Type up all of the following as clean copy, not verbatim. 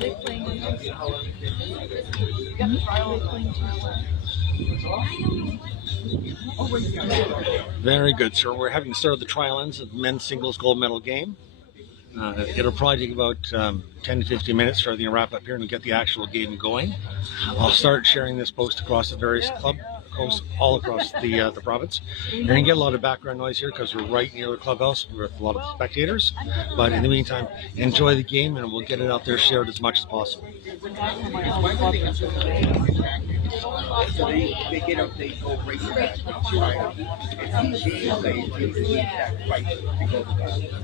they playing? Very good, sir. We're having started the trial ends of the men's singles gold medal game. It'll probably take about 10 to 15 minutes for everything to wrap up here and get the actual game going. I'll start sharing this post across the various clubs all across the province. You're going to get a lot of background noise here because we're right near the clubhouse with a lot of spectators. But in the meantime, enjoy the game and we'll get it out there shared as much as possible. They get up, they go right back. And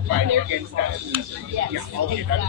fight against that. Yeah, okay, that's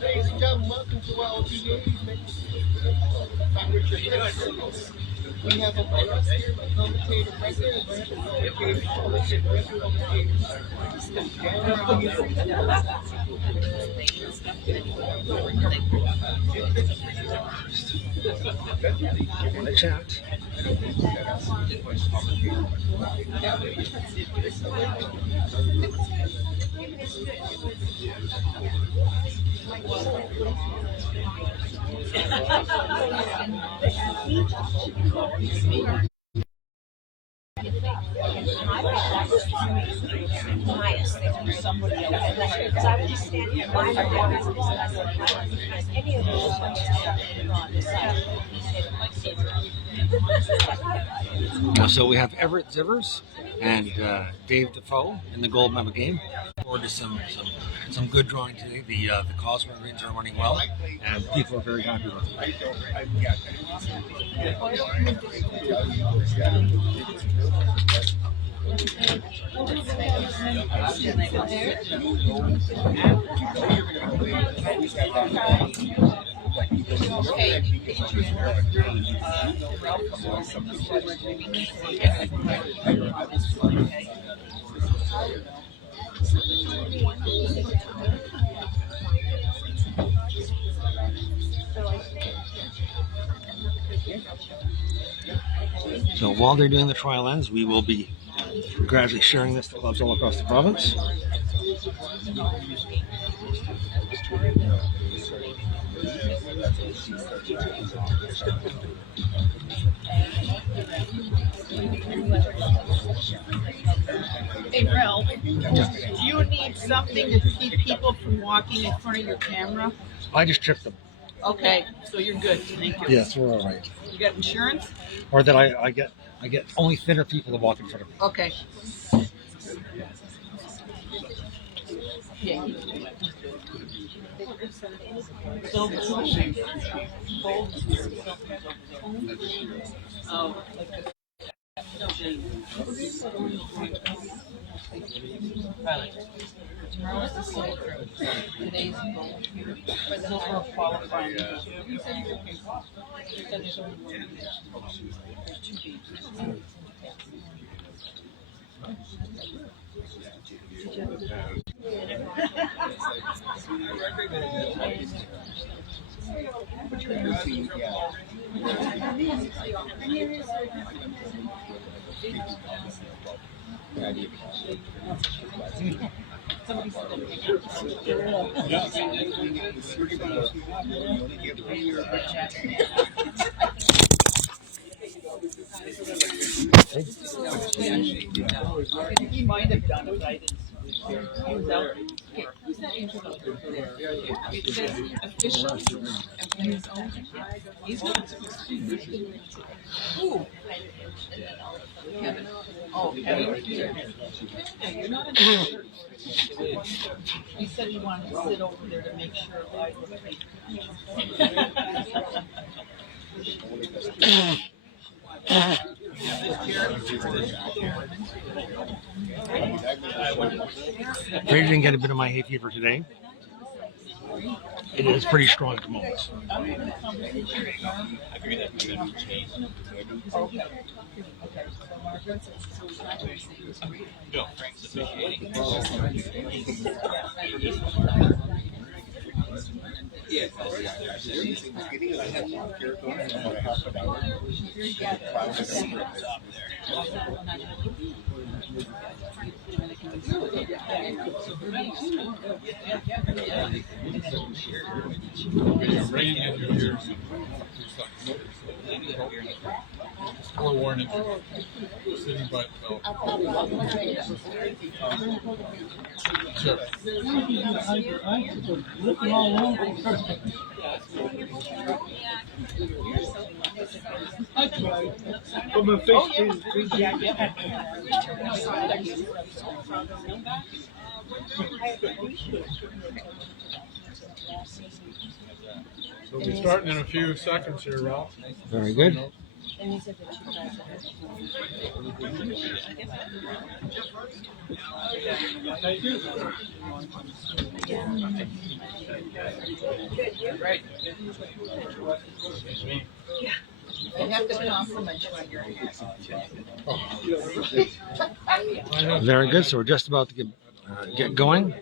Ladies and gentlemen, welcome to our OTA. We have a bonus here, a commentator record, In the chat. So we have Everett Zwiers and Dave Defoe in the gold medal game. Looking forward to some good drawing today. The Cosmo greens are running well, and people are very happy with it. So while they're doing the trial ends, we will be gradually sharing this to clubs all across the province. Hey, Ralph, do you need something to keep people from walking in front of your camera? I just tripped them. Okay, so you're good. Thank you. Yes, we're all right. You got insurance? Or that I get only thinner people to walk in front of me. Okay. Yeah. Oh. Tomorrow's the silver. Today's gold. For the silver qualifying. He might have done it, but I didn't. He was out. It says official and his own. He's not. Ooh. Kevin. Oh, Kevin. Yeah, you're not in. He said he wanted to sit over there to make sure I Afraid you didn't get a bit of my hay fever today. It is pretty strong at the moment. Forewarning. Sitting by Sure. So we'll be starting in a few seconds here, Ralph. Very good. I have to compliment you on your Very good. So we're just about to get going.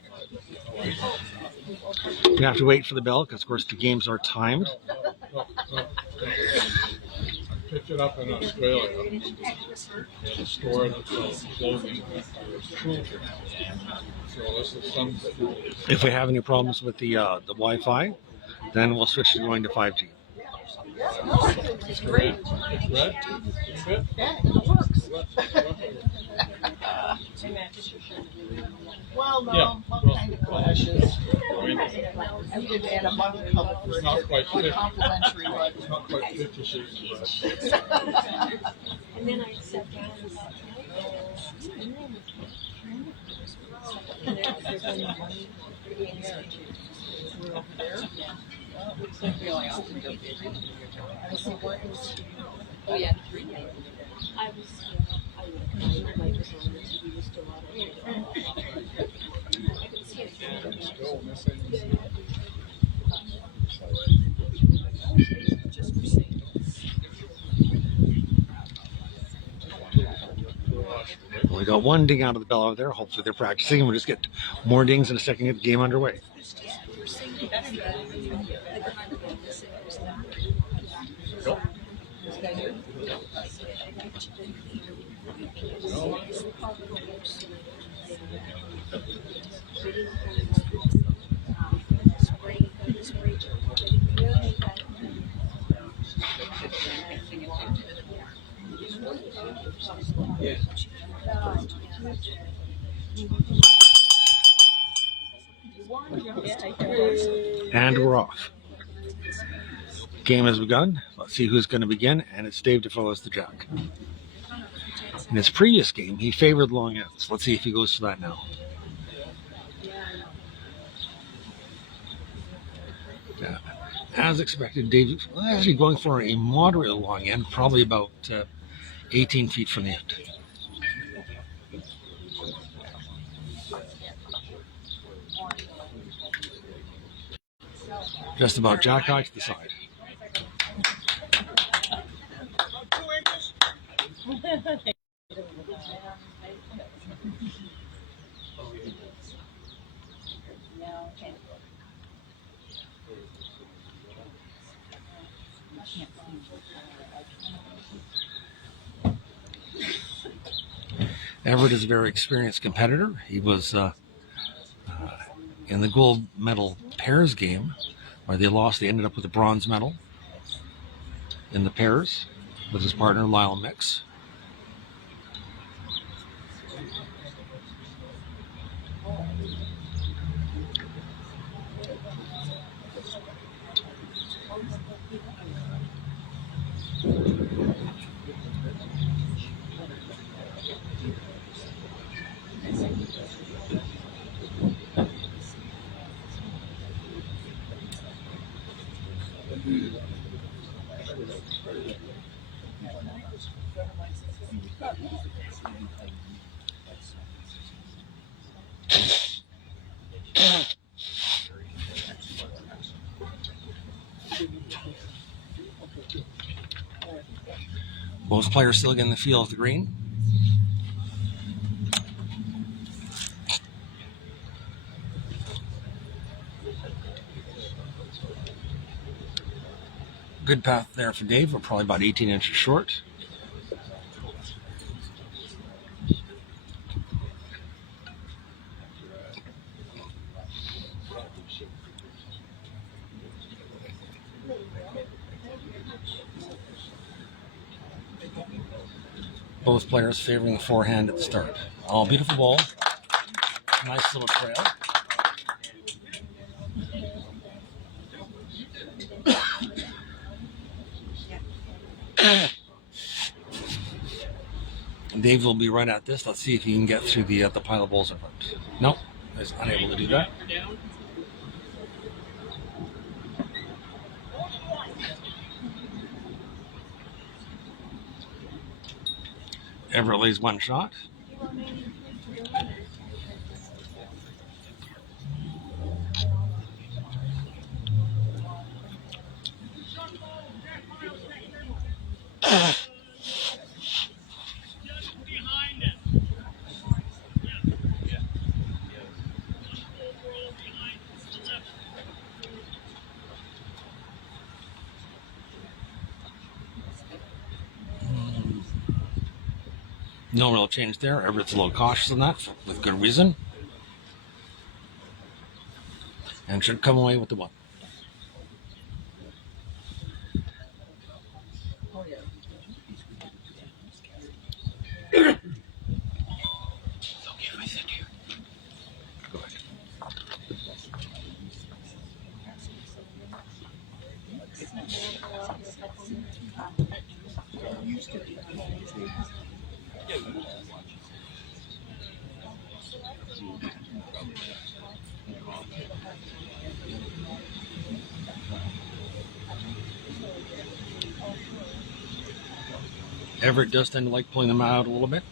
We have to wait for the bell because, of course, the games are timed. I picked it up in Australia. At a store that sells clothing. So this is some. If we have any problems with the Wi-Fi, then we'll switch to going to 5G. It's great. It's red. It's good. Yeah, it works. Well, no, Yeah. all kind of clashes. I mean, We did add a bunch of colors. it's not quite fit. Complimentary, but It's not quite 50 shades of red. And then I sat down and thought, looks like we only have to go. oh yeah, I was, my light was on, the TV was still on. I could see it. Still missing. We got one ding out of the bell over there. Hopefully they're practicing. We'll just get more dings in a second to get the game underway. And we're off. Game has begun. Let's see who's going to begin, and it's Dave Defoe as the jack. In his previous game, he favored long ends. Let's see if he goes for that now. Yeah. As expected, Dave actually going for a moderate long end, probably about 18 feet from the end. Just about jack high to the side. Everett is a very experienced competitor. He was in the gold medal pairs game where they lost. They ended up with a bronze medal in the pairs with his partner Lyle Mix. Both players still getting the feel of the green. Good path there for Dave. We're probably about 18 inches short. Both players favoring the forehand at the start. Oh, beautiful ball. Nice little trail. Dave will be right at this. Let's see if he can get through the pile of balls in front. Nope, he's unable to do that. Everett lays one shot. No real change there. Everett's a little cautious on that with good reason. And should come away with the one. Oh, yeah. It's okay if I sit here. Go ahead. Everett does tend to like pulling them out a little bit.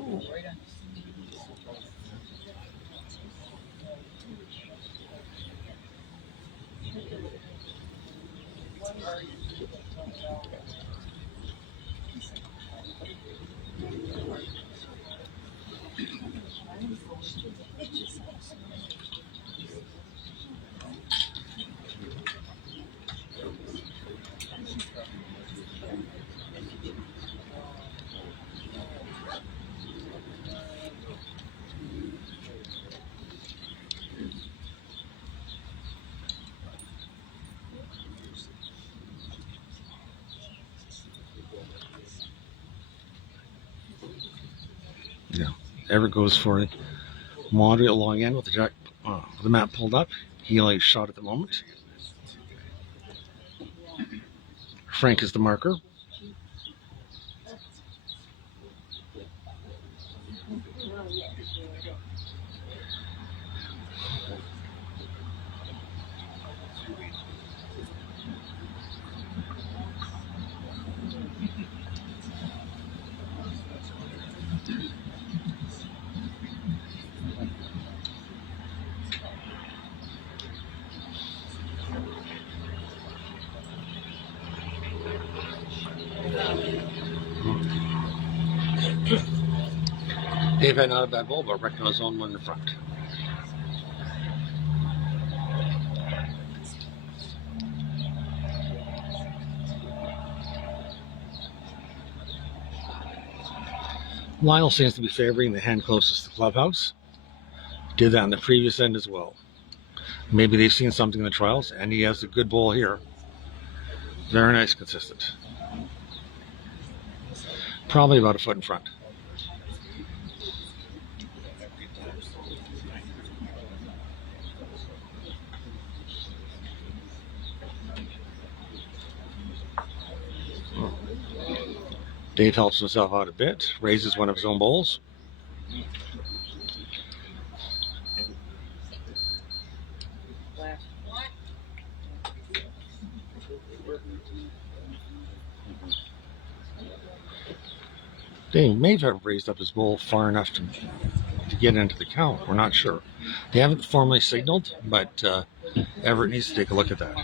Ooh, right on. Yeah. Everett goes for it. Moderate long end with the jack, with the mat pulled up. He lays shot at the moment. Frank is the marker. Dave had not a bad ball, but reckoned on his own one in front. Lionel seems to be favoring the hand closest to the clubhouse. Did that on the previous end as well. Maybe they've seen something in the trials, and he has a good ball here. Very nice, consistent. Probably about a foot in front. Dave helps himself out a bit, raises one of his own bowls. Dave may have raised up his bowl far enough to get into the count. We're not sure. They haven't formally signaled, but Everett needs to take a look at that.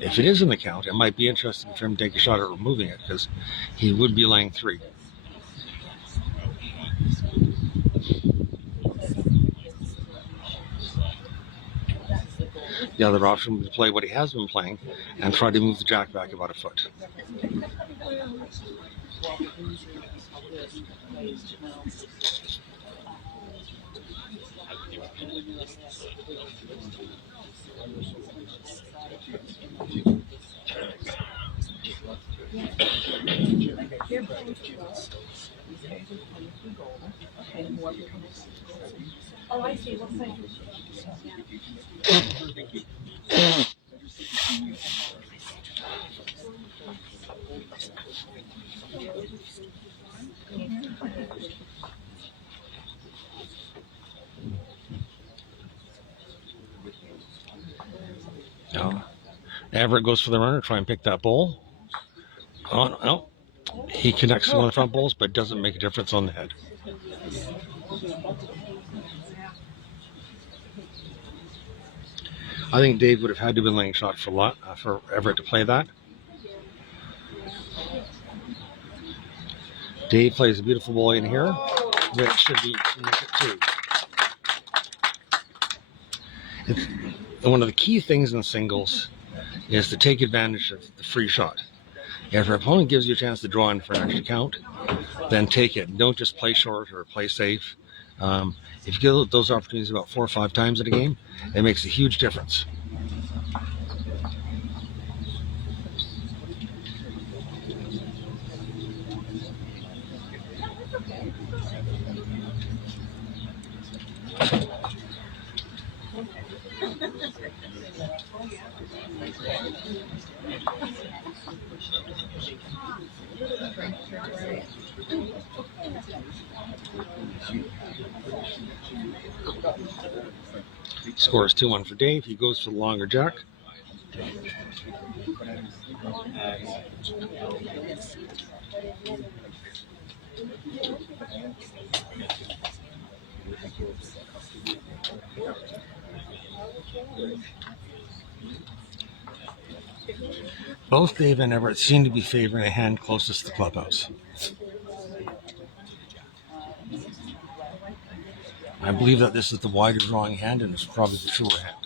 If it is in the count, it might be interesting for him to take a shot at removing it, because he would be laying 3. The other option would be to play what he has been playing and try to move the jack back about a foot. Oh, I see. What size? No. Everett goes for the runner, try and pick that bowl. Oh, no. He connects one of the front bowls, but doesn't make a difference on the head. I think Dave would have had to have been laying shot for Everett to play that. Dave plays a beautiful bowl in here, which should be make it 2. One of the key things in singles is to take advantage of the free shot. If your opponent gives you a chance to draw in for an extra count, then take it. Don't just play short or play safe. If you get those opportunities about 4 or 5 times in a game, it makes a huge difference. Scores 2-1 for Dave. He goes for the longer jack. Both Dave and Everett seem to be favoring a hand closest to the clubhouse. I believe that this is the wider drawing hand, and it's probably the truer hand.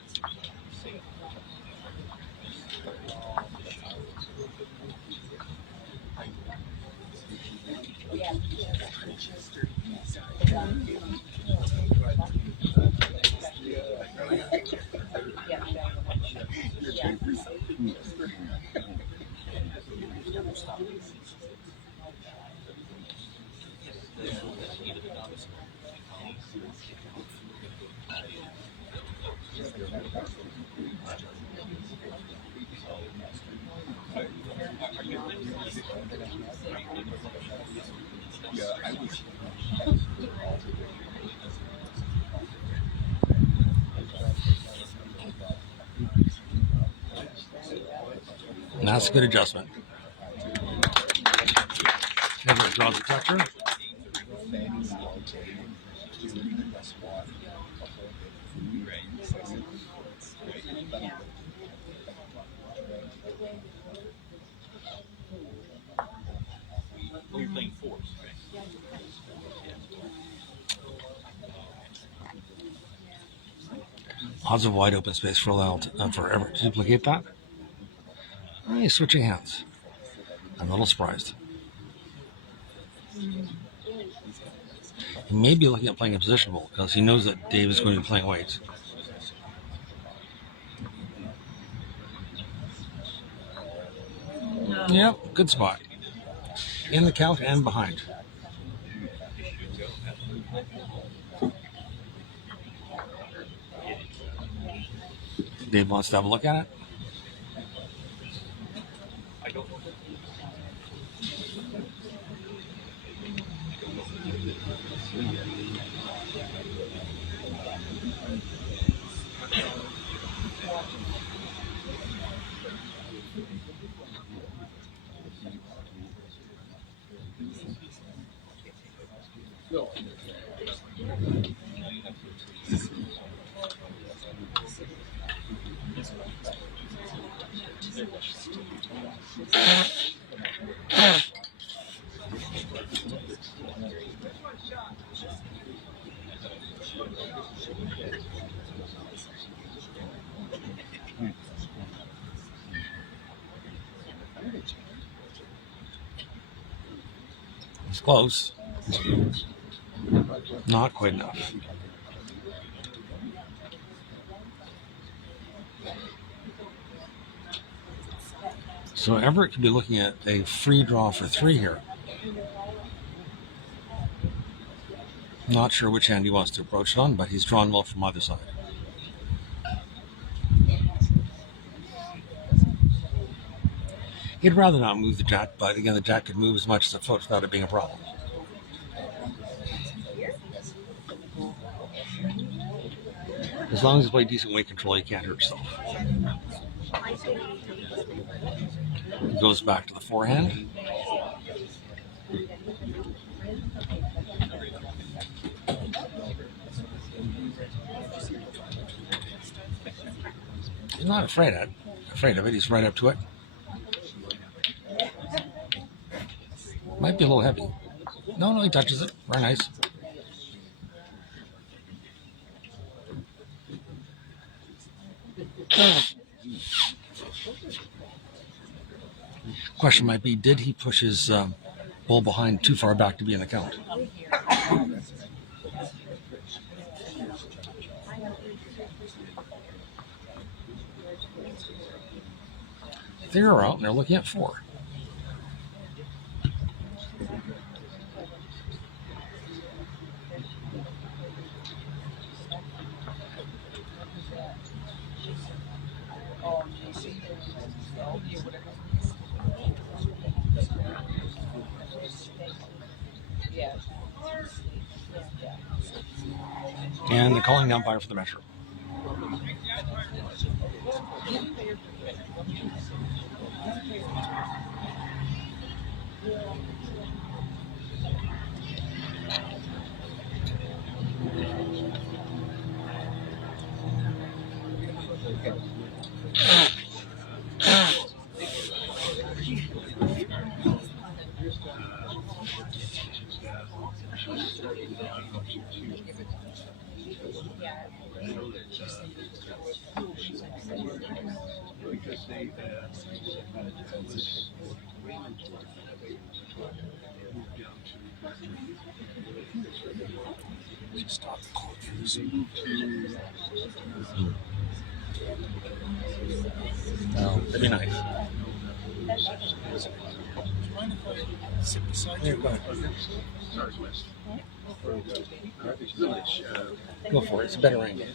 And that's a good adjustment. Everett draws the toucher. You're playing 4s, Lots of wide open space for Everett to duplicate that. He's switching hands. I'm a little surprised. He may be looking at playing a position bowl because he knows that Dave is going to be playing whites. Yep, good spot. In the count and behind. Dave wants to have a look at it. It's close. Not quite enough. So Everett could be looking at a free draw for 3 here. Not sure which hand he wants to approach it on, but he's drawn well from either side. He'd rather not move the jack, but again, the jack could move as much as it floats without it being a problem. As long as you play decent weight control, you can't hurt yourself. He goes back to the forehand. He's not afraid of it. He's right up to it. Might be a little heavy. No, he touches it. Very nice. Question might be, did he push his ball behind too far back to be in the count? They're out and they're looking at 4. And they're calling the umpire for the measure. Stop confusing. No, that'd be nice. Go for it. It's a better angle.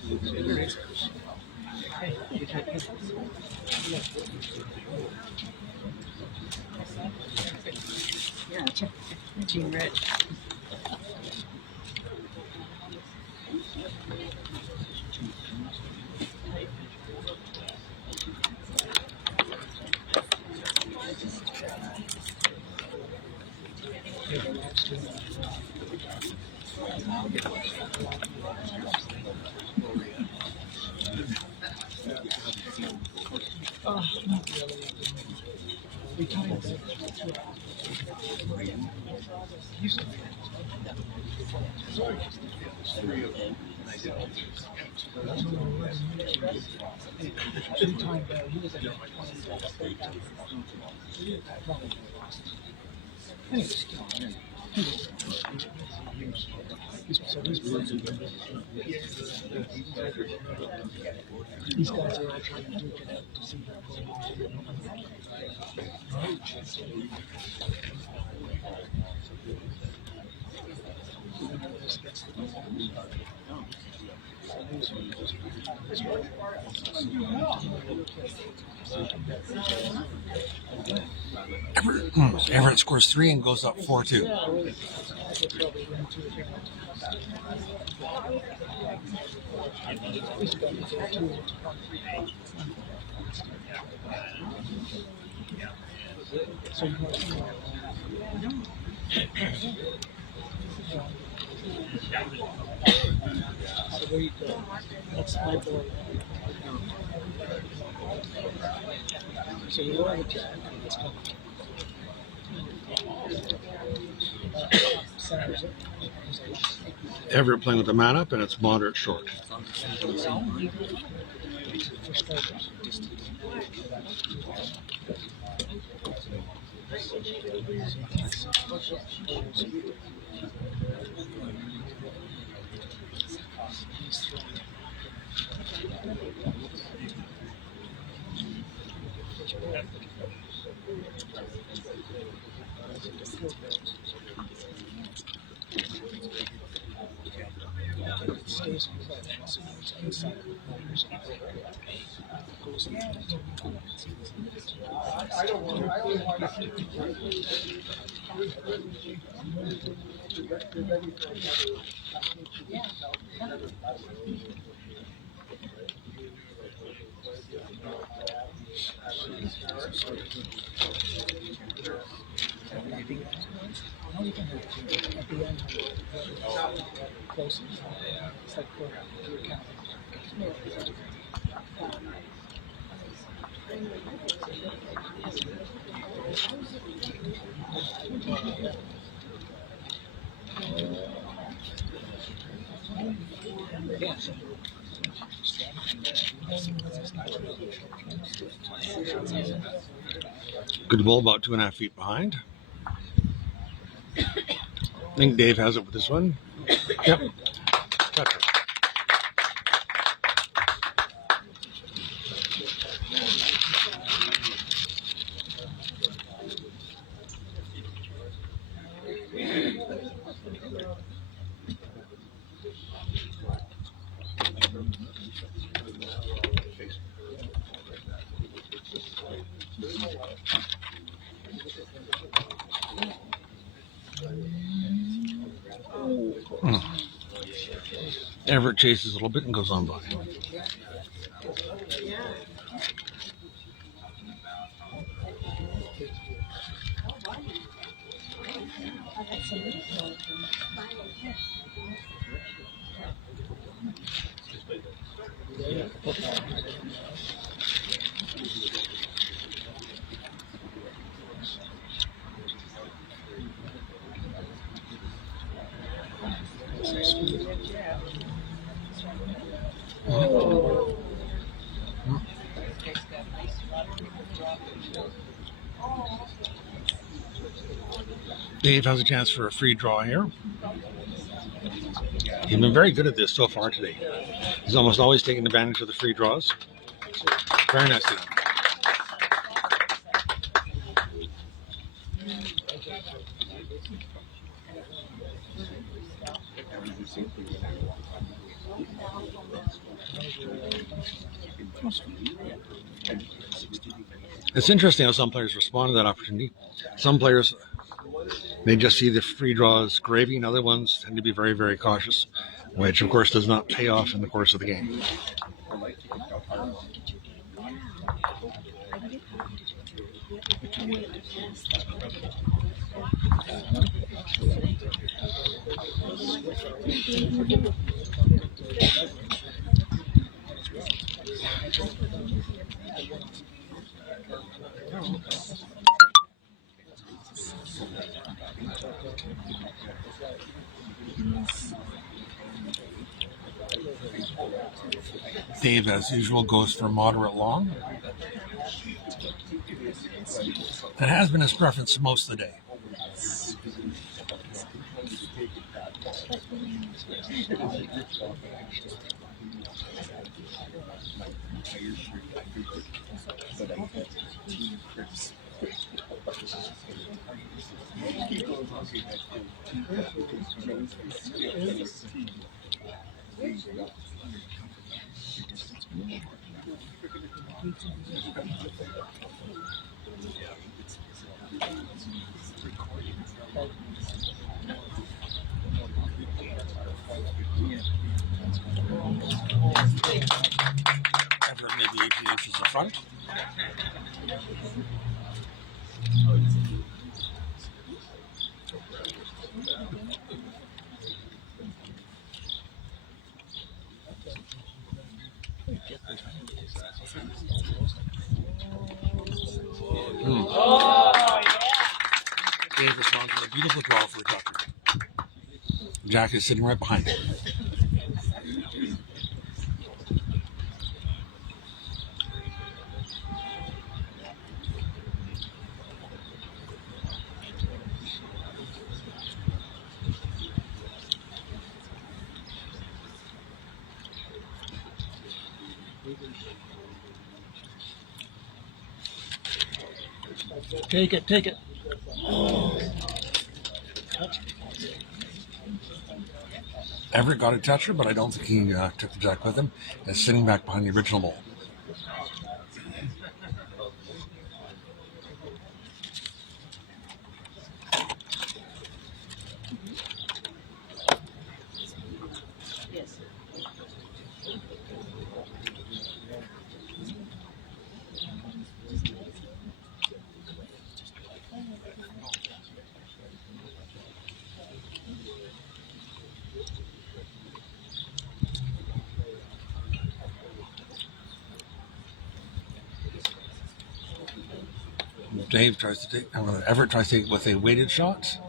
Yeah, Team Rich. These guys are all trying to duke it out to see who Everett scores 3 and goes up 4-2. So there you go. That's my boy. So you lower the jack. Let's go. Centers it. Everett playing with the man up, and it's moderate short. Stays put. So it's inside. Goes in. No, you can hurt it. At the end, close. It's like you're counting. Yes. Good ball, about 2.5 feet behind. I think Dave has it with this one. Yep. Gotcha. Everett chases a little bit and goes on by. Dave has a chance for a free draw here. He's been very good at this so far today. He's almost always taking advantage of the free draws. Very nice to him. It's interesting how some players respond to that opportunity. Some players, they just see the free draw as gravy, and other ones tend to be very, very cautious, which of course does not pay off in the course of the game. Dave, as usual, goes for moderate long. That has been his preference most of the day. Everett maybe 18 inches in front. Dave responds with a beautiful draw for a tucker. Jack is sitting right behind him. Take it, take it. Everett got a toucher, but I don't think he took the jack with him. Is sitting back behind the original bowl. Yes. Dave tries to take, Everett tries to take it with a weighted shot.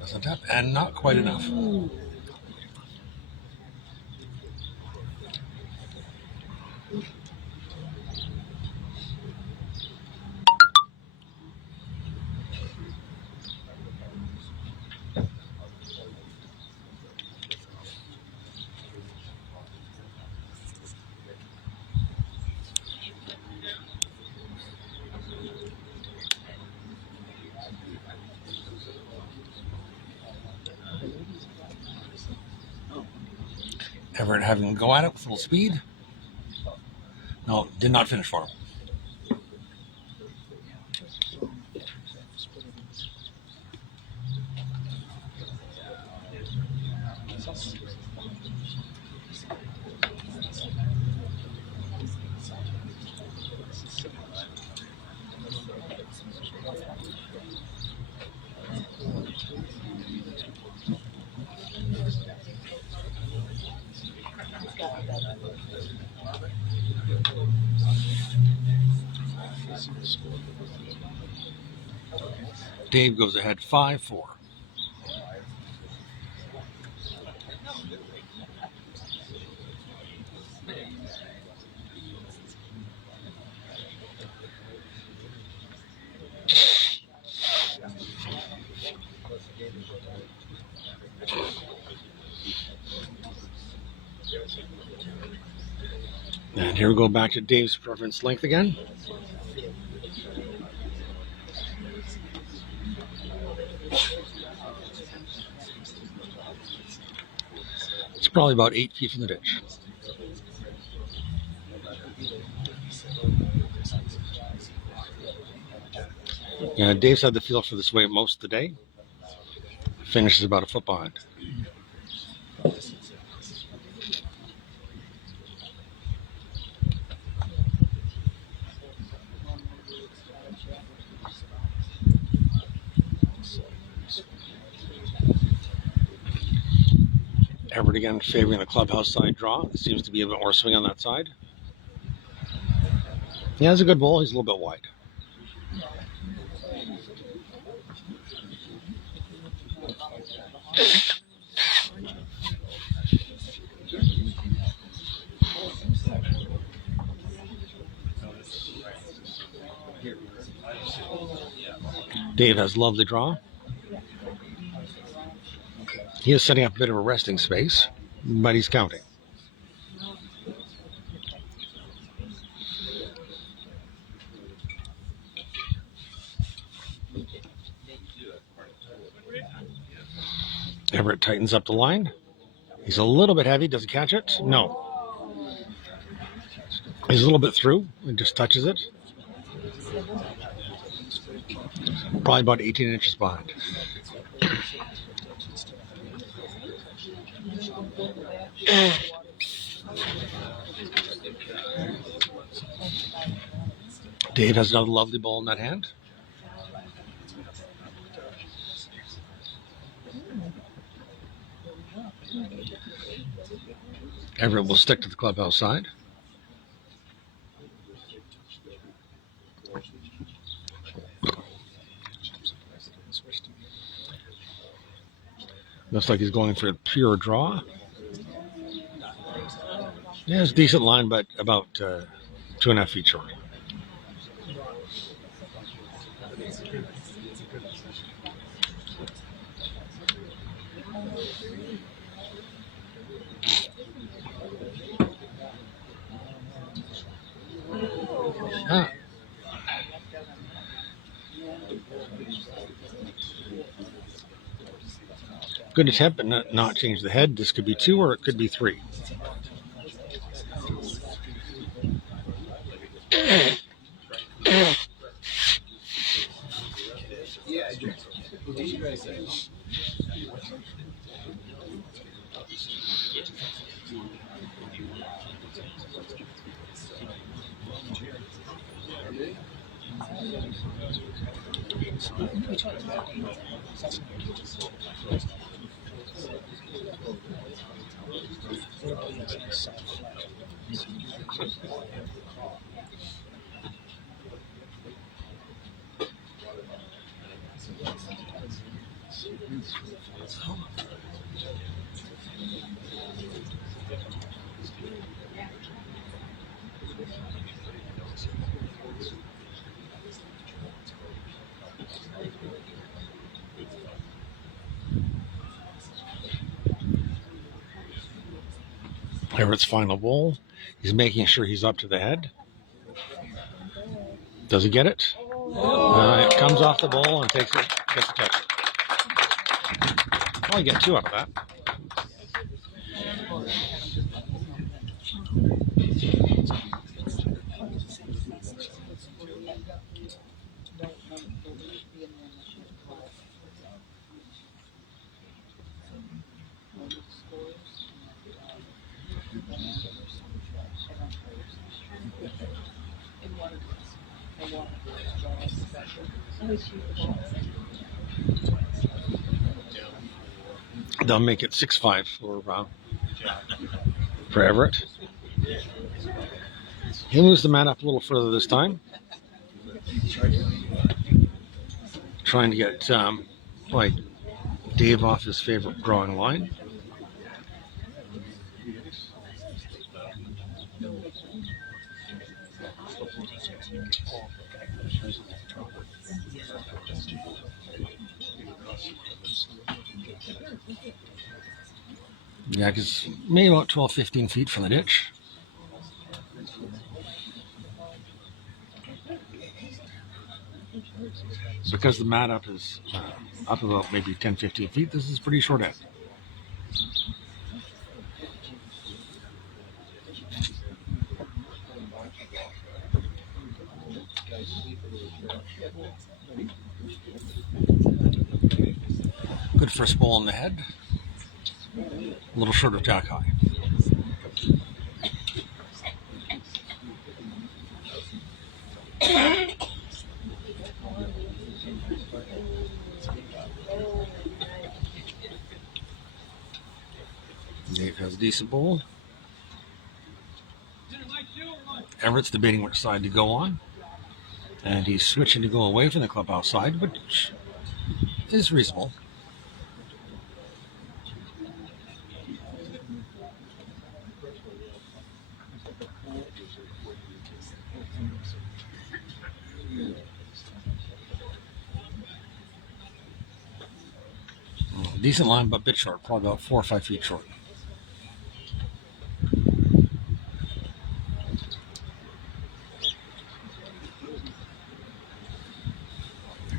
Doesn't tap, and not quite enough. Everett having to go at it with full speed. No, did not finish for him. Dave goes ahead 5-4. And here we go back to Dave's preference length again. It's probably about 8 feet from the ditch. Yeah, Dave's had the feel for this weight most of the day. Finishes about a foot behind. Everett again favoring the clubhouse side draw. There seems to be a bit more swing on that side. He has a good bowl. He's a little bit wide. Dave has lovely draw. He is setting up a bit of a resting space, but he's counting. Everett tightens up the line. He's a little bit heavy. Does he catch it? No. He's a little bit through. He just touches it. Probably about 18 inches behind. Dave has another lovely ball in that hand. Everett will stick to the clubhouse side. Looks like he's going for a pure draw. Yeah, it's a decent line, but about 2.5 feet short. Ah. Good attempt, but not change the head. This could be 2 or it could be 3. Everett's final ball. He's making sure he's up to the head. Does he get it? It comes off the ball and takes it, gets a catch. Probably get 2 out of that. They'll make it 6-5 for Everett. He moves the man up a little further this time. Trying to get like Dave off his favorite drawing line. Yeah, because maybe about 12, 15 feet from the ditch. Because the mat up is up about maybe 10, 15 feet, this is pretty short end. Good first ball on the head. A little short of jack high. Dave has a decent ball. Everett's debating which side to go on. And he's switching to go away from the clubhouse side, which is reasonable. Decent line, but a bit short, probably about 4 or 5 feet short.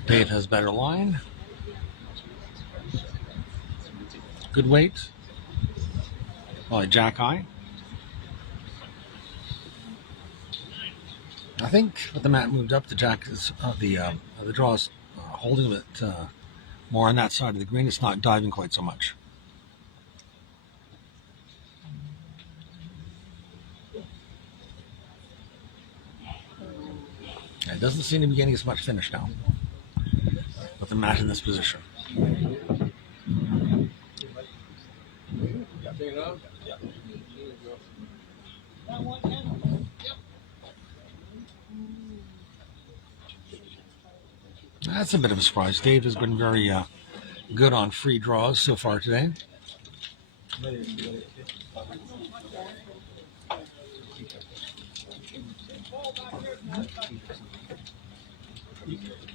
Dave has better line. Good weight. Well, jack high. I think with the mat moved up, the jack is the draw is holding it more on that side of the green. It's not diving quite so much. It doesn't seem to be getting as much finish now with the mat in this position. That's a bit of a surprise. Dave has been very good on free draws so far today.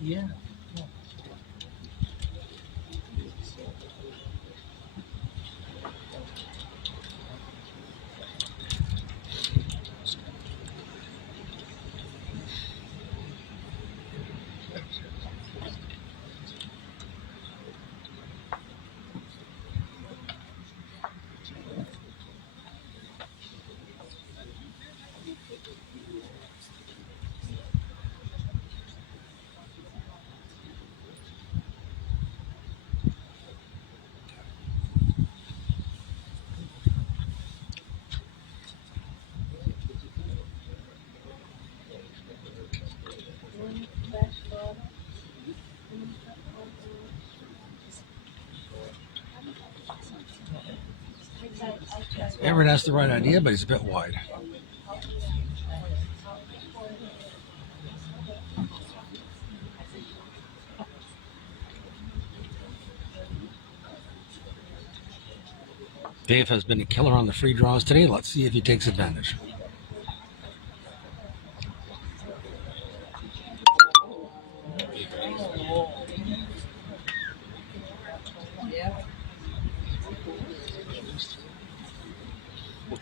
Yeah. Everett has the right idea, but he's a bit wide. Dave has been a killer on the free draws today. Let's see if he takes advantage.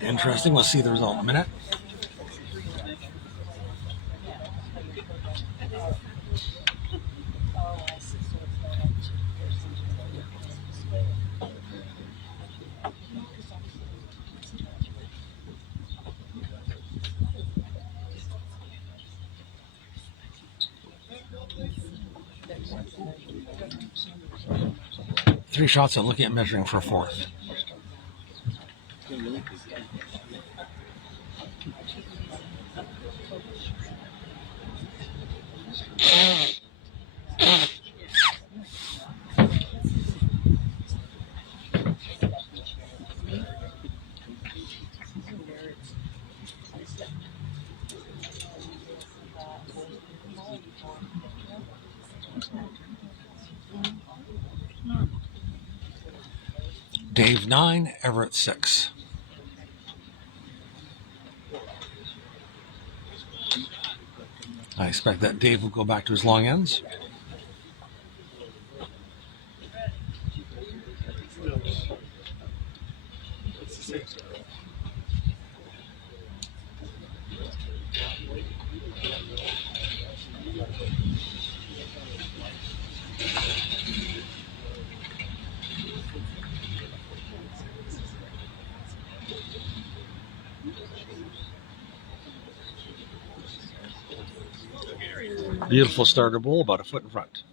Interesting. We'll see the result in a minute. Three shots and looking at measuring for a fourth. Dave 9, Everett 6. I expect that Dave will go back to his long ends. Beautiful starter bowl, about a foot in front.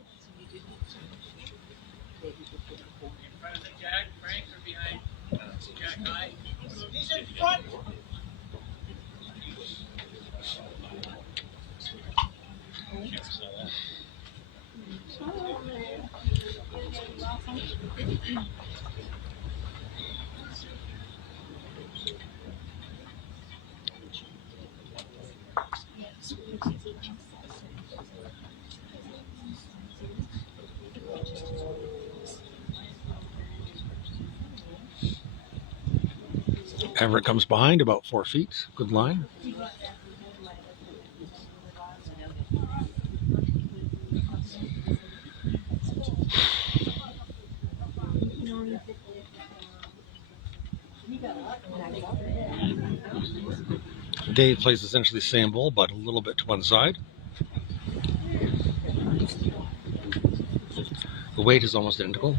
Everett comes behind about 4 feet. Good line. Dave plays essentially the same bowl, but a little bit to one side. The weight is almost identical.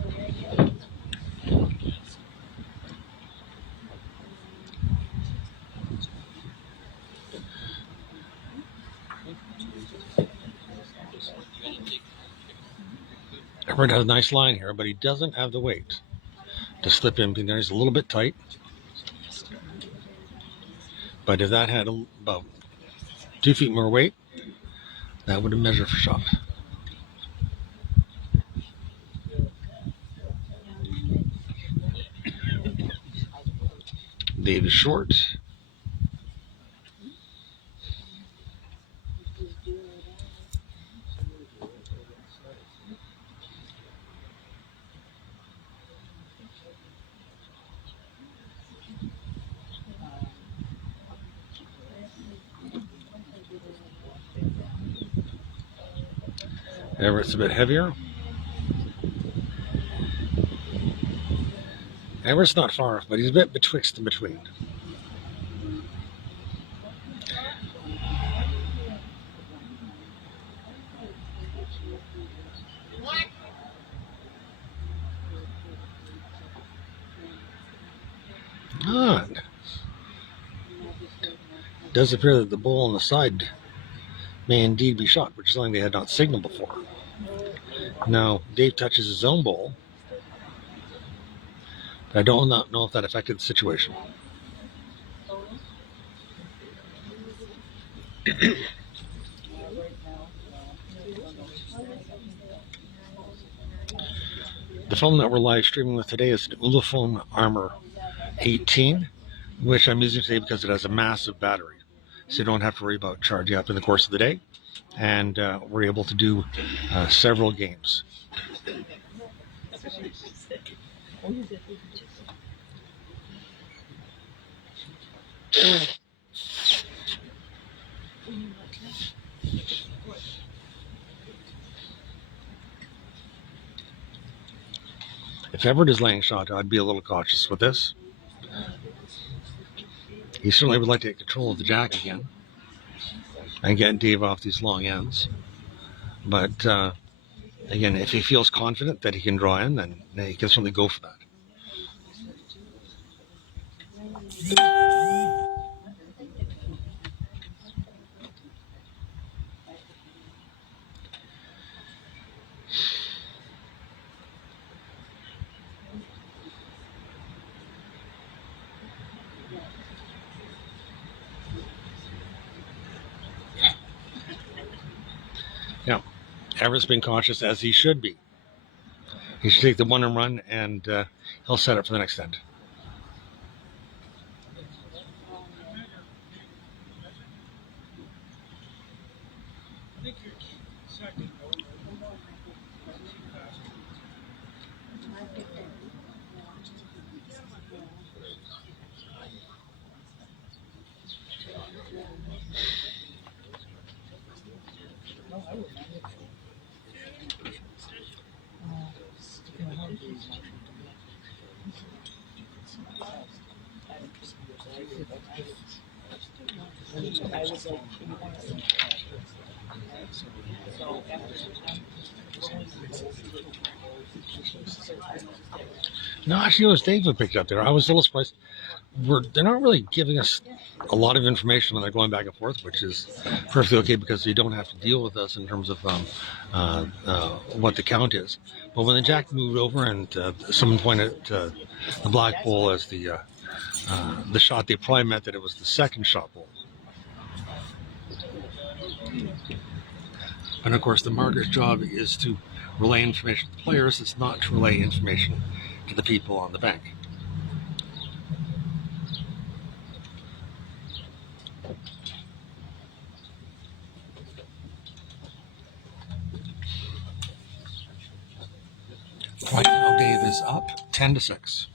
Everett has a nice line here, but he doesn't have the weight to slip in there. He's a little bit tight. But if that had about 2 feet more weight, that would have measured for shot. Dave is short. Everett's a bit heavier. Everett's not far off, but he's a bit betwixt and between. It does appear that the bull on the side may indeed be shot, which is something they had not signaled before. Now, Dave touches his own bull. I don't know if that affected the situation. The phone that we're live streaming with today is an Ulefone Armor 18, which I'm using today because it has a massive battery. So you don't have to worry about charging up in the course of the day. And we're able to do several games. If Everett is laying shot, I'd be a little cautious with this. He certainly would like to get control of the jack again and get Dave off these long ends. But again, if he feels confident that he can draw in, then he can certainly go for that. Yeah, Everett's been cautious, as he should be. He should take the one and run, and he'll set up for the next end. No, actually, it was Dave who picked up there. I was a little surprised. They're not really giving us a lot of information when they're going back and forth, which is perfectly okay because they don't have to deal with us in terms of what the count is. But when the jack moved over and someone pointed the black bull as the shot, they probably meant that it was the second shot bull. And of course, the marker's job is to relay information to the players. It's not to relay information to the people on the bank. Right now, Dave is up 10-6.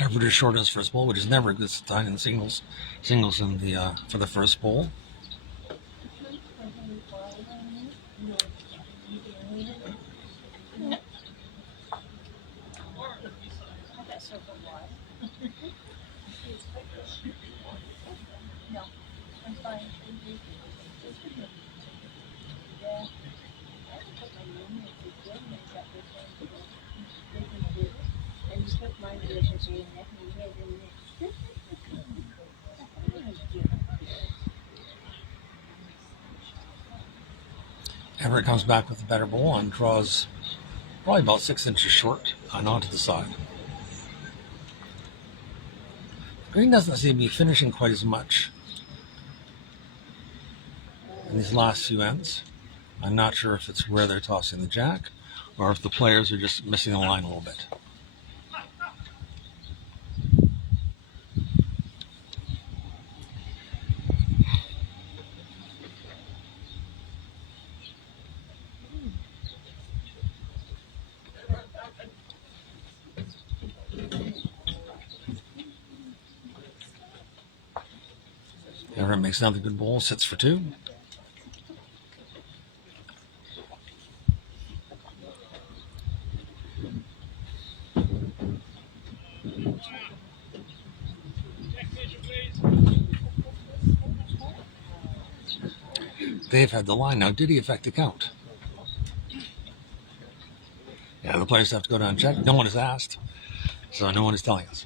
Everett is short on his first ball, which is never a good sign in singles in the for the first ball. Everett comes back with a better bowl and draws probably about 6 inches short and onto the side. Green doesn't seem to be finishing quite as much in these last few ends. I'm not sure if it's where they're tossing the jack or if the players are just missing the line a little bit. Everett makes another good bowl, sits for 2. They've had the line now. Did he affect the count? Yeah, the players have to go down and check. No one has asked, so no one is telling us.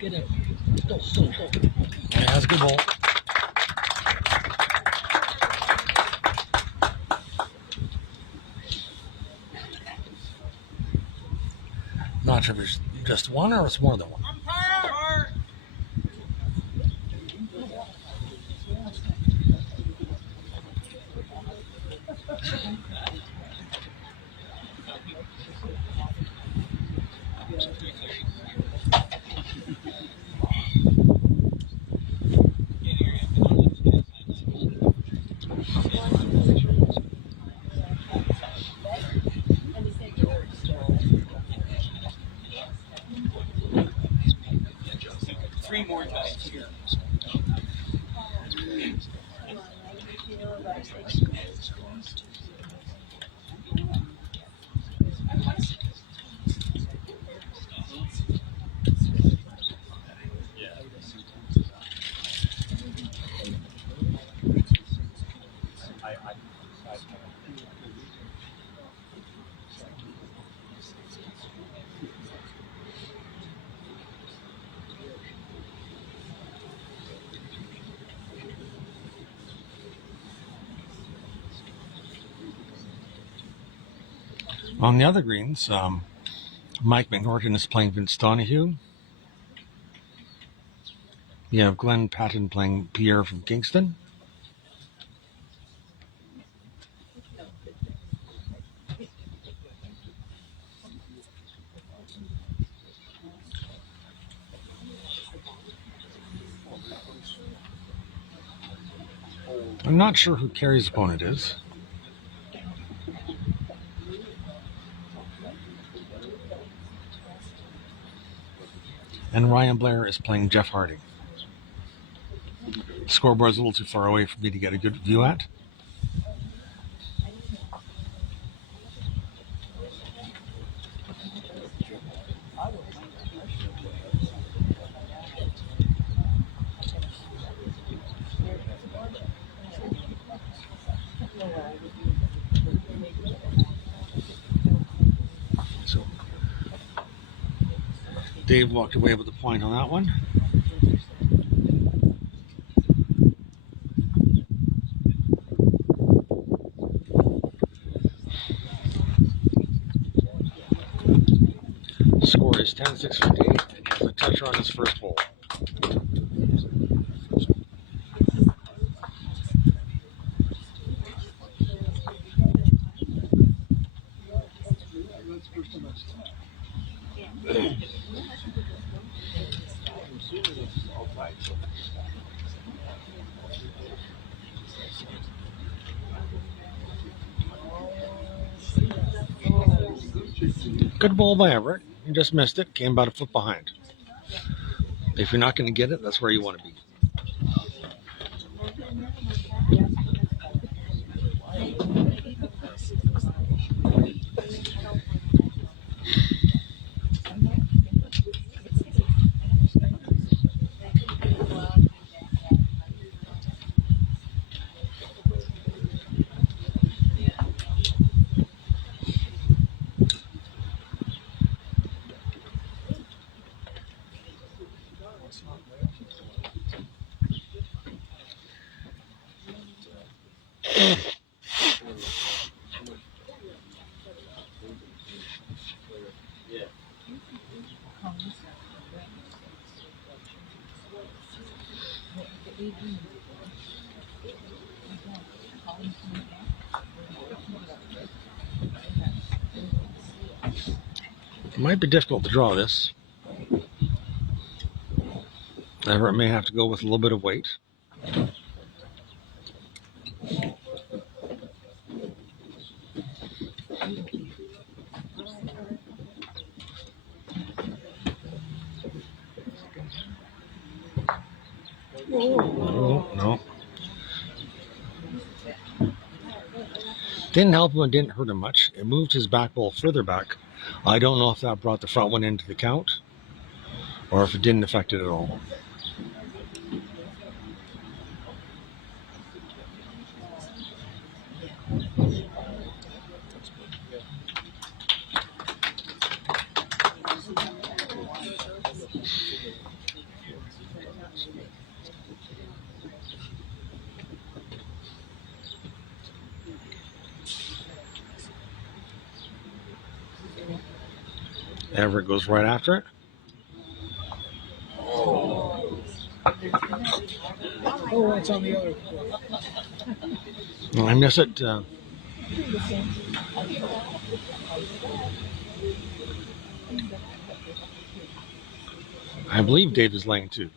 Get up. Go. Yeah, that's a good bowl. Not sure if it's just one or it's more than one. Three more times here. On the other greens, Mike McNorton is playing Vince Donahue. You have Glenn Patton playing Pierre from Kingston. I'm not sure who Kerry's opponent is. And Ryan Blair is playing Jeff Harding. The scoreboard's a little too far away for me to get a good view at. So Dave walked away with a point on that one. 10-6-58, and he has a toucher on his first hole. Good ball by Everett. He just missed it. Came about a foot behind. If you're not going to get it, that's where you want to be. It might be difficult to draw this. Everett may have to go with a little bit of weight. Oh, no. Didn't help him and didn't hurt him much. It moved his back ball further back. I don't know if that brought the front one into the count or if it didn't affect it at all. Everett goes right after it. Oh, it's on the other. Well, I miss it. I believe Dave is laying two.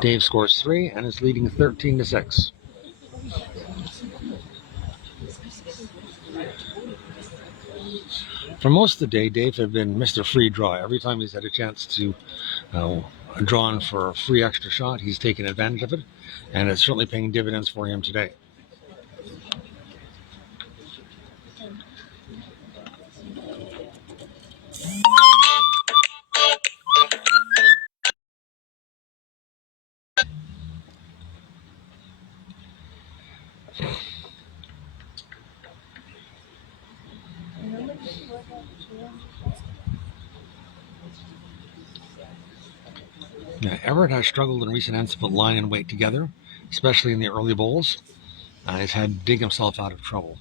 Dave scores 3 and is leading 13-6. For most of the day, Dave had been Mr. Free Draw. Every time he's had a chance to draw in for a free extra shot, he's taken advantage of it, and it's certainly paying dividends for him today. Now, Everett has struggled in recent ends to put line and weight together, especially in the early bowls. He's had to dig himself out of trouble.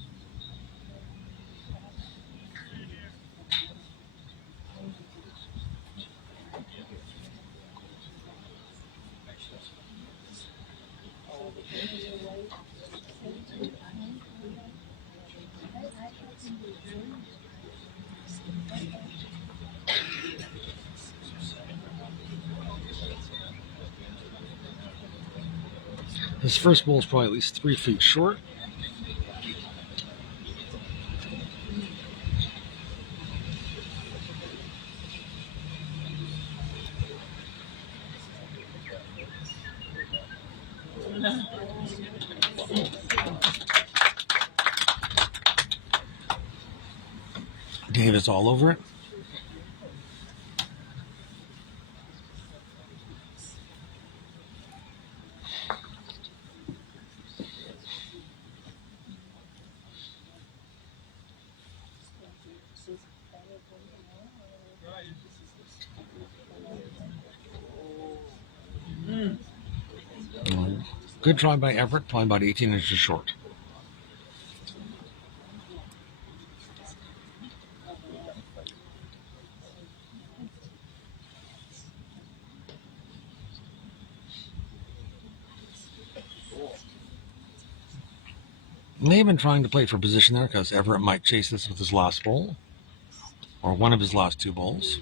His first bowl is probably at least 3 feet short. Dave is all over it. Good try by Everett, probably about 18 inches short. May have been trying to play for position there because Everett might chase this with his last bowl, or one of his last two bowls.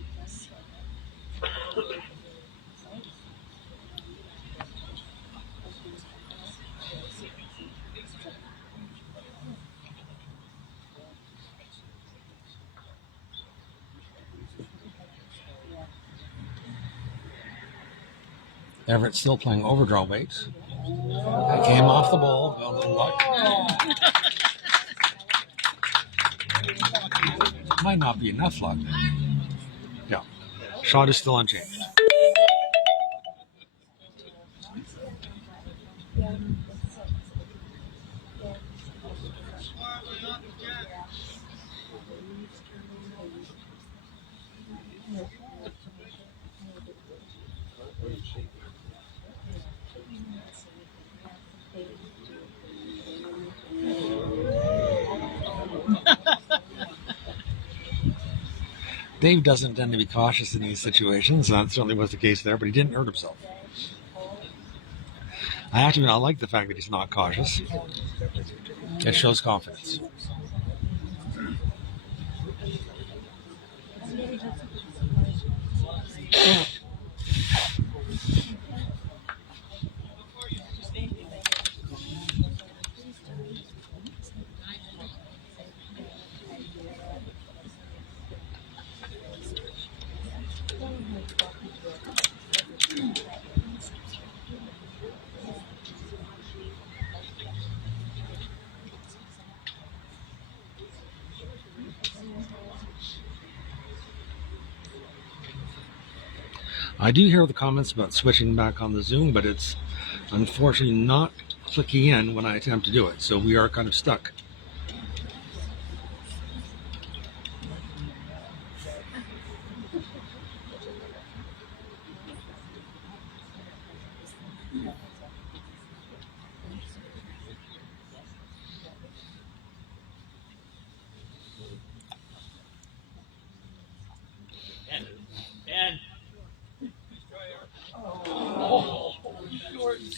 Everett still playing overdraw weights. It came off the ball, got a little luck. Might not be enough luck. Yeah. Shot is still unchanged. Dave doesn't tend to be cautious in these situations. That certainly was the case there, but he didn't hurt himself. I have to admit, I like the fact that he's not cautious. It shows confidence. I do hear the comments about switching back on the Zoom, but it's unfortunately not clicking in when I attempt to do it, so we are kind of stuck.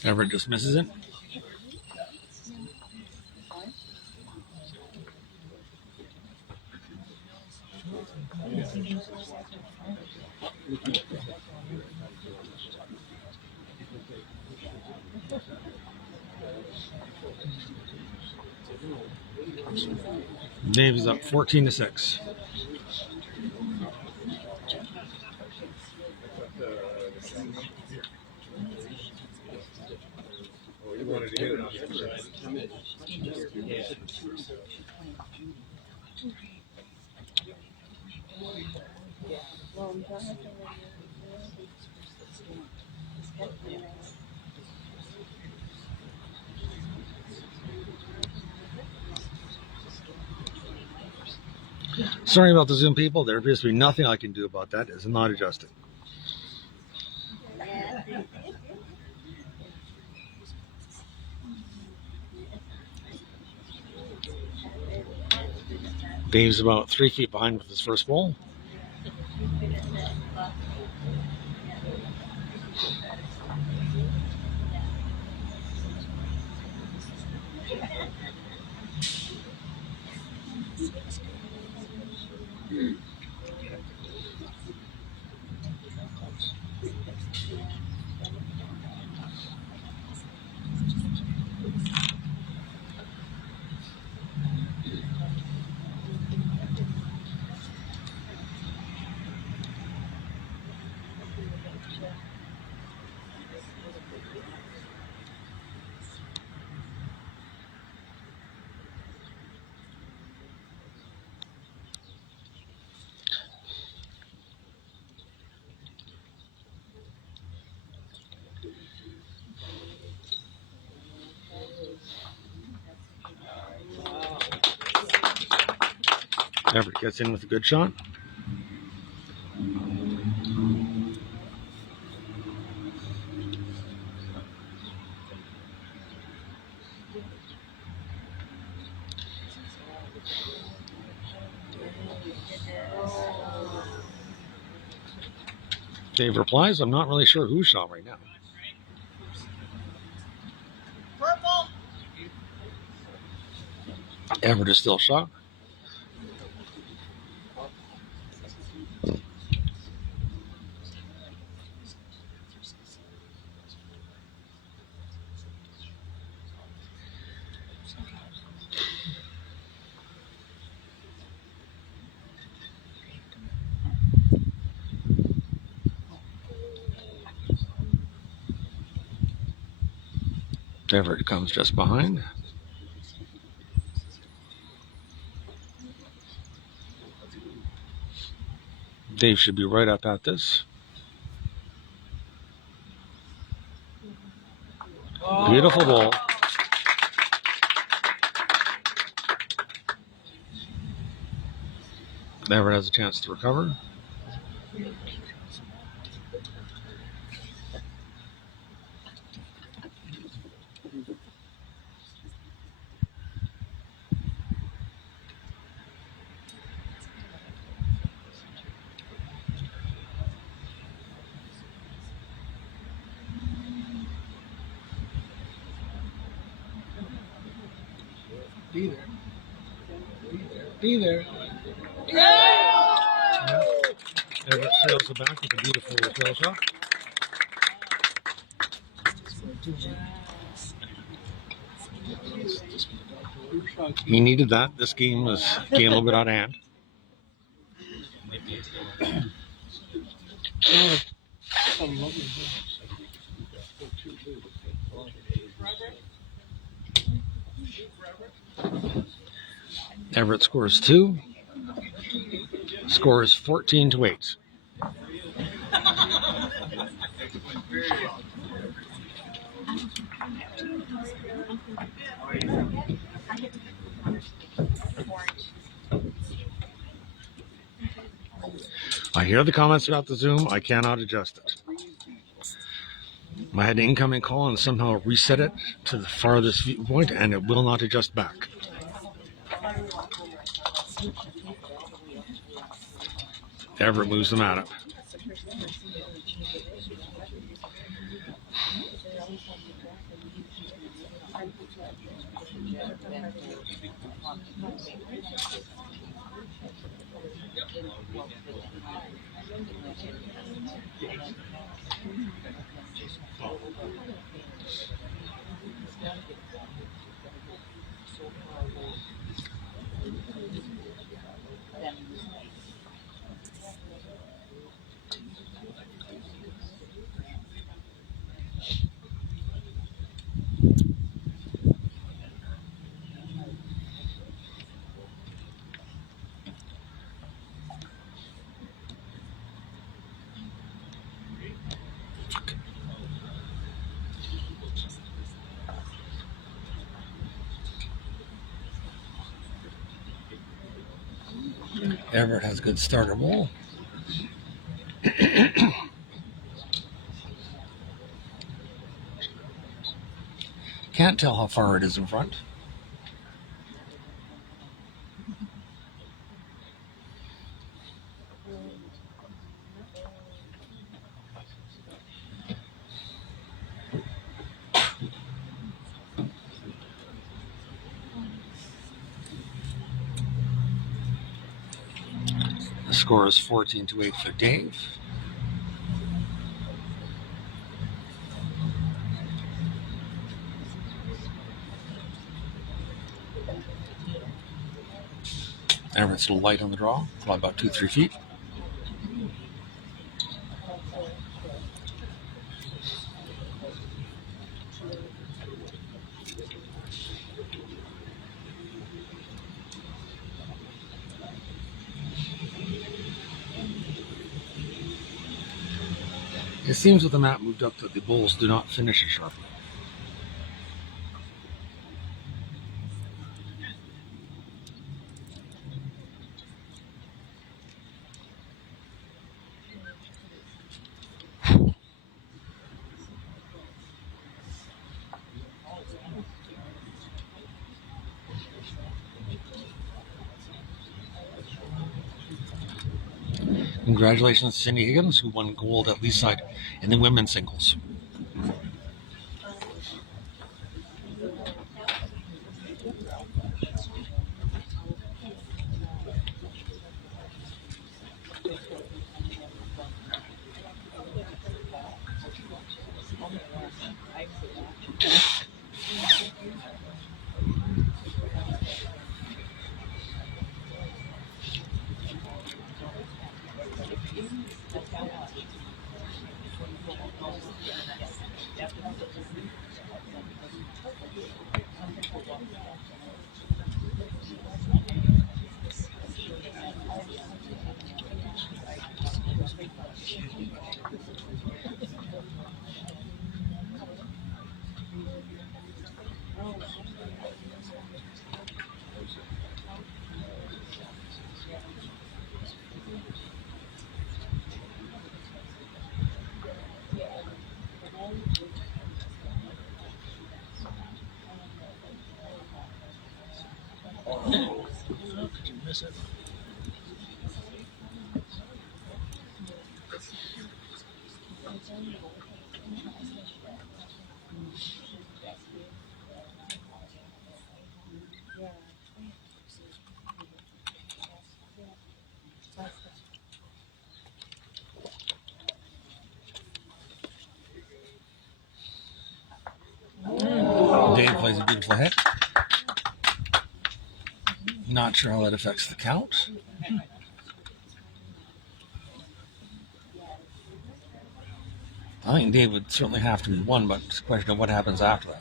Everett just misses it. Dave is up 14-6. Sorry about the Zoom people. There appears to be nothing I can do about that. It's not adjusted. Dave's about 3 feet behind with his first ball. Everett gets in with a good shot. Dave replies, I'm not really sure who's shot right now. Purple. Everett is still shot. Everett comes just behind. Dave should be right up at this. Beautiful ball. Everett has a chance to recover. Be there. Be there. Everett trails the back with a beautiful trail shot. He needed that. This game was getting a little bit out of hand. Everett scores 2. Score is 14-8. I hear the comments about the Zoom. I cannot adjust it. I had an incoming call and somehow reset it to the farthest viewpoint, and it will not adjust back. Everett moves the mat up. Everett has a good starter ball. Can't tell how far it is in front. The score is 14-8 for Dave. Everett's a little light on the draw, probably about 2-3 feet. It seems with the map moved up that the bowls do not finish as sharply. Congratulations to Cindy Higgins, who won gold at Leaside in the women's singles. Could you miss it? Dave plays a beautiful hit. Not sure how that affects the count. I think Dave would certainly have to be one, but it's a question of what happens after that.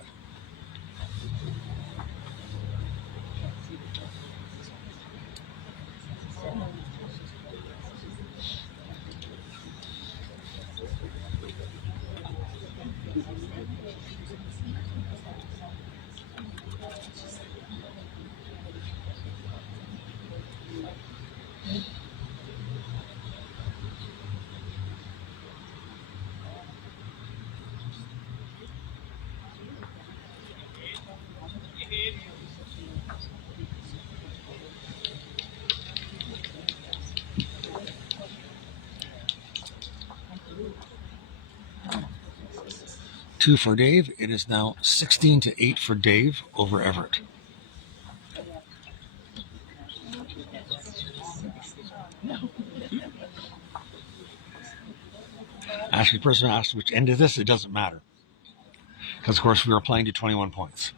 Two for Dave. It is now 16-8 for Dave over Everett. Actually, the person who asked which end is this, it doesn't matter. Because, of course, we were playing to 21 points.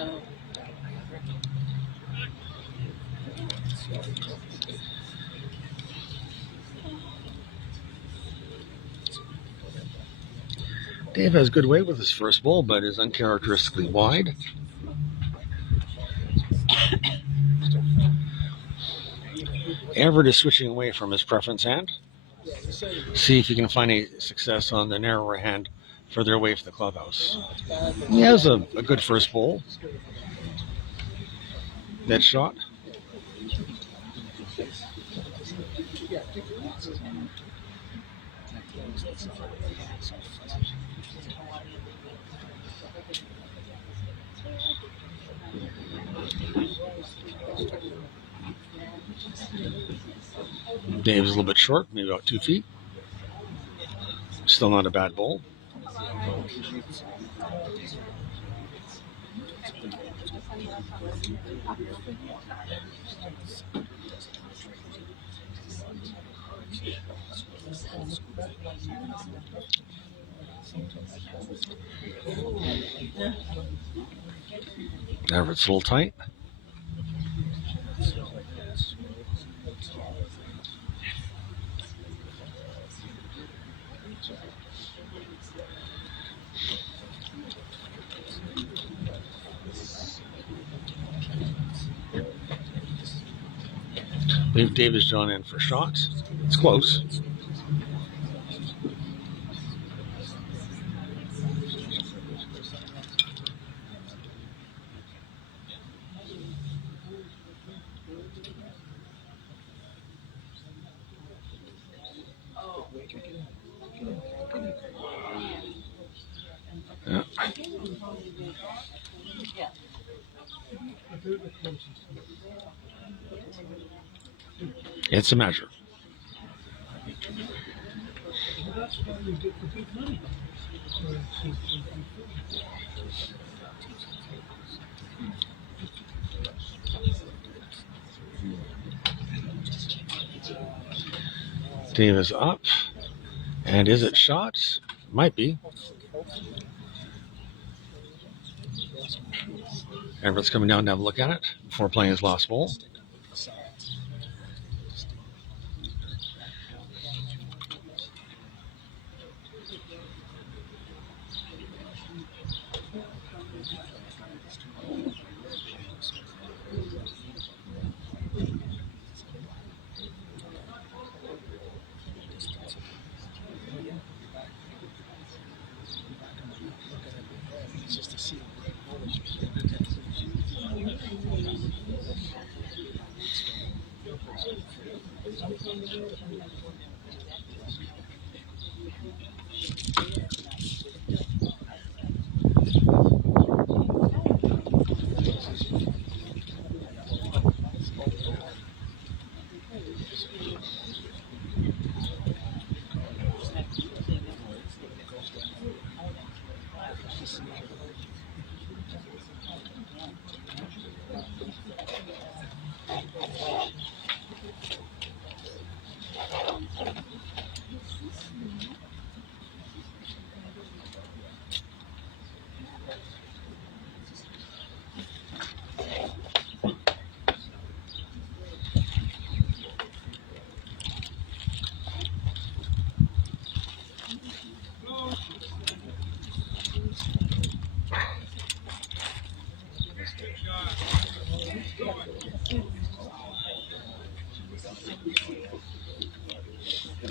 Oh. Dave has good weight with his first ball, but is uncharacteristically wide. Everett is switching away from his preference hand. See if he can find any success on the narrower hand further away from the clubhouse. He has a good first bowl. That shot. Dave's a little bit short, maybe about 2 feet. Still not a bad bowl. Everett's a little tight. I believe Dave is drawn in for shots. It's close. It's a measure. That's why you get the big money. Davis up. And is it shot? Might be. Everett's coming down to have a look at it before playing his last ball. Just to see.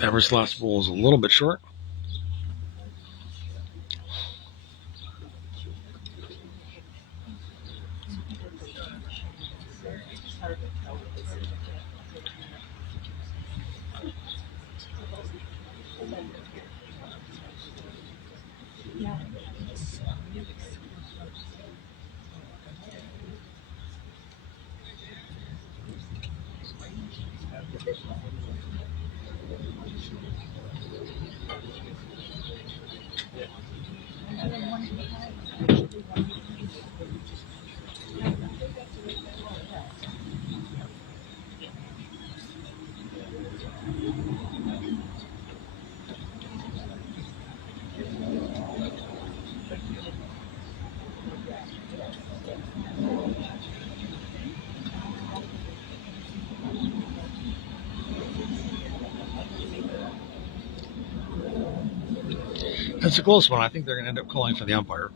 Everett's last ball is a little bit short. That's a close one. I think they're going to end up calling for the umpire.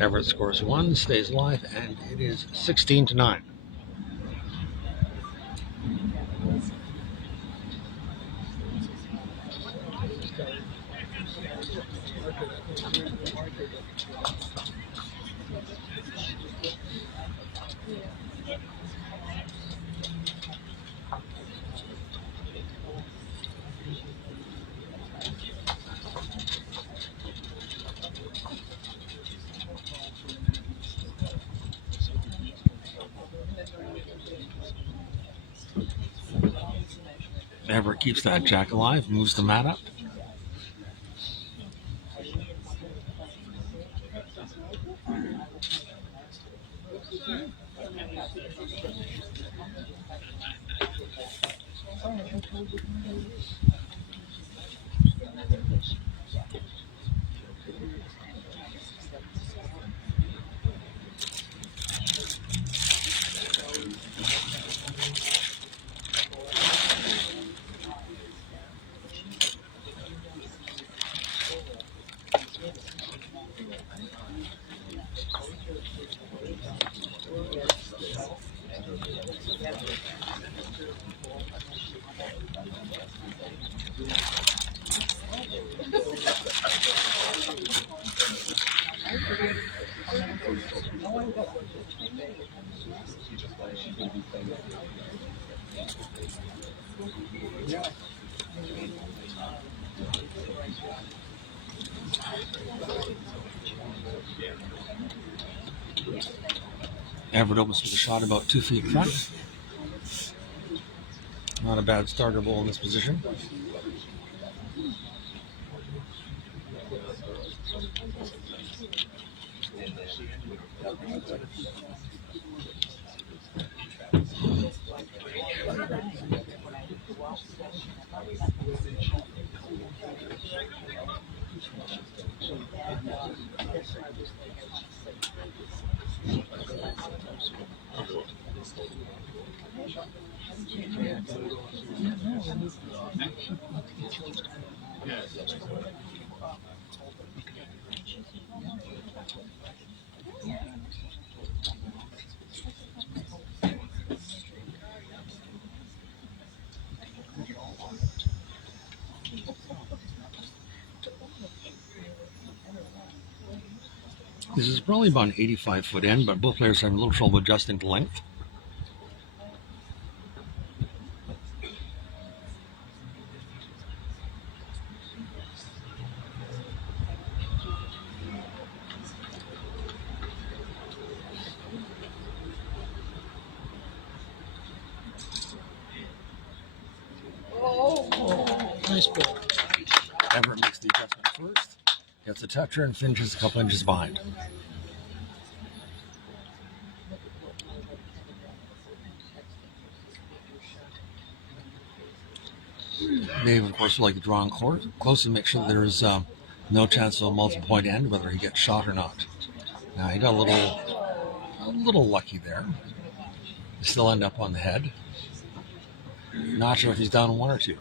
Everett scores 1, stays alive, and it is 16-9. Everett keeps that jack alive, moves the mat up. Everett opens with a shot about 2 feet front. Not a bad starter bowl in this position. This is probably about an 85-foot end, but both players have a little trouble adjusting to length. Nice ball. Everett makes the adjustment first, gets a toucher, and finishes a couple inches behind. Dave, of course, would like to draw in close and make sure that there is no chance of a multiple point end, whether he gets shot or not. Now, he got a little lucky there. He still end up on the head. Not sure if he's down 1 or 2.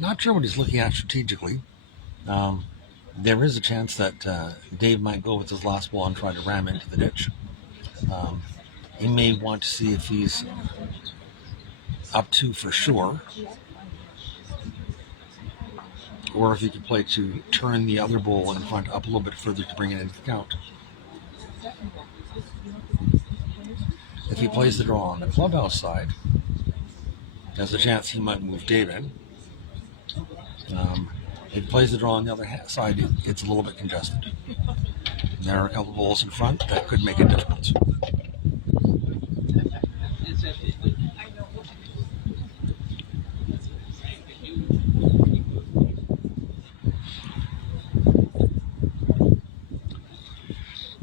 Not sure what he's looking at strategically. There is a chance that Dave might go with his last ball and try to ram into the ditch. He may want to see if he's up 2 for sure, or if he could play to turn the other bowl in front up a little bit further to bring it into the count. If he plays the draw on the clubhouse side, there's a chance he might move Dave in. If he plays the draw on the other side, it's a little bit congested. And there are a couple bowls in front that could make a difference.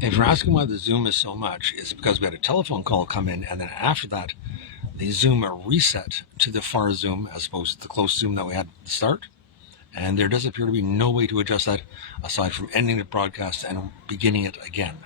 If you're asking why the zoom is so much, it's because we had a telephone call come in, and then after that, the zoom reset to the far zoom as opposed to the close zoom that we had at the start. And there does appear to be no way to adjust that aside from ending the broadcast and beginning it again.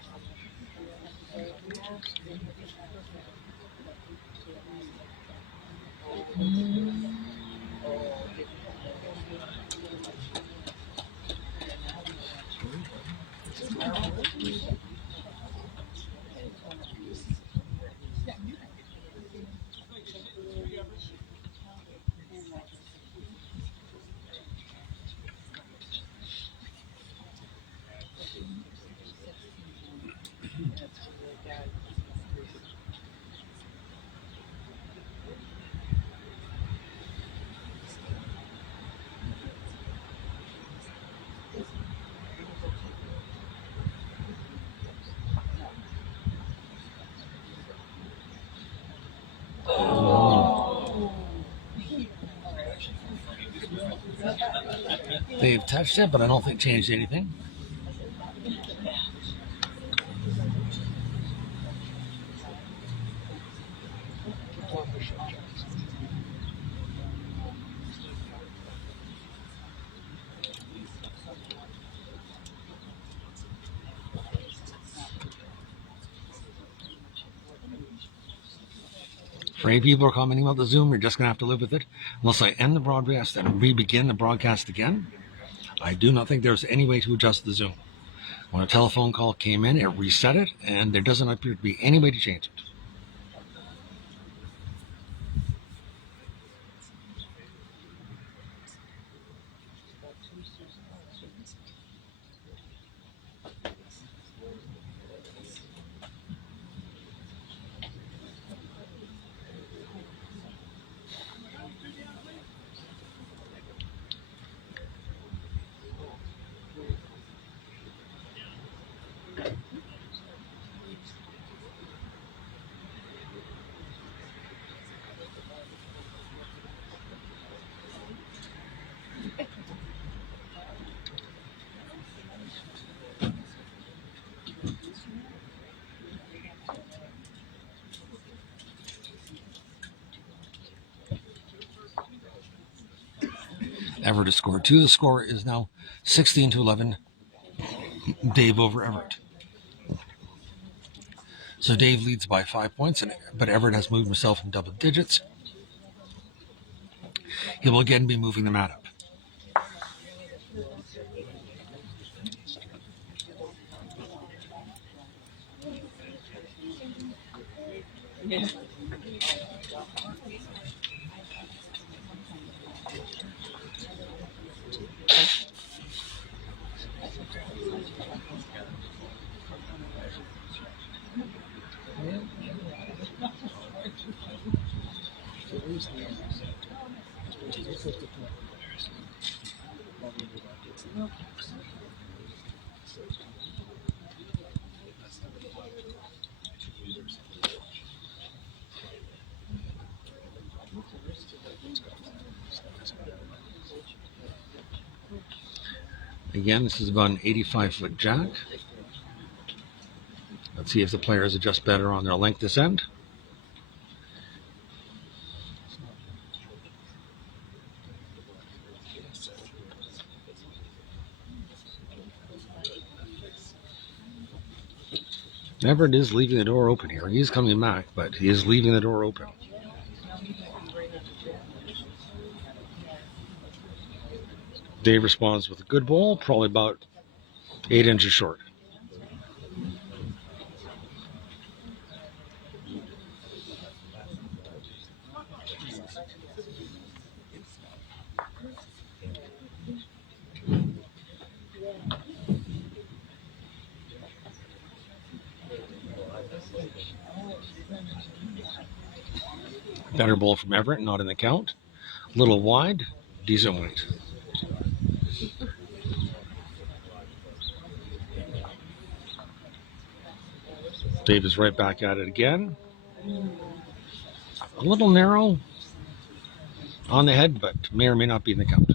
They've touched it, but I don't think changed anything. For any people who are commenting about the Zoom, you're just going to have to live with it. Unless I end the broadcast and re-begin the broadcast again, I do not think there's any way to adjust the Zoom. When a telephone call came in, it reset it, and there doesn't appear to be any way to change it. Everett has scored 2. The score is now 16-11. Dave over Everett. So Dave leads by 5 points, but Everett has moved himself in double digits. He will again be moving the mat up. Yeah. Again, this is about an 85-foot jack. Let's see if the players adjust better on their length this end. Everett is leaving the door open here. He's coming back, but he is leaving the door open. Dave responds with a good ball, probably about 8 inches short. Better ball from Everett, not in the count. A little wide, decent weight. Dave is right back at it again. A little narrow on the head, but may or may not be in the count.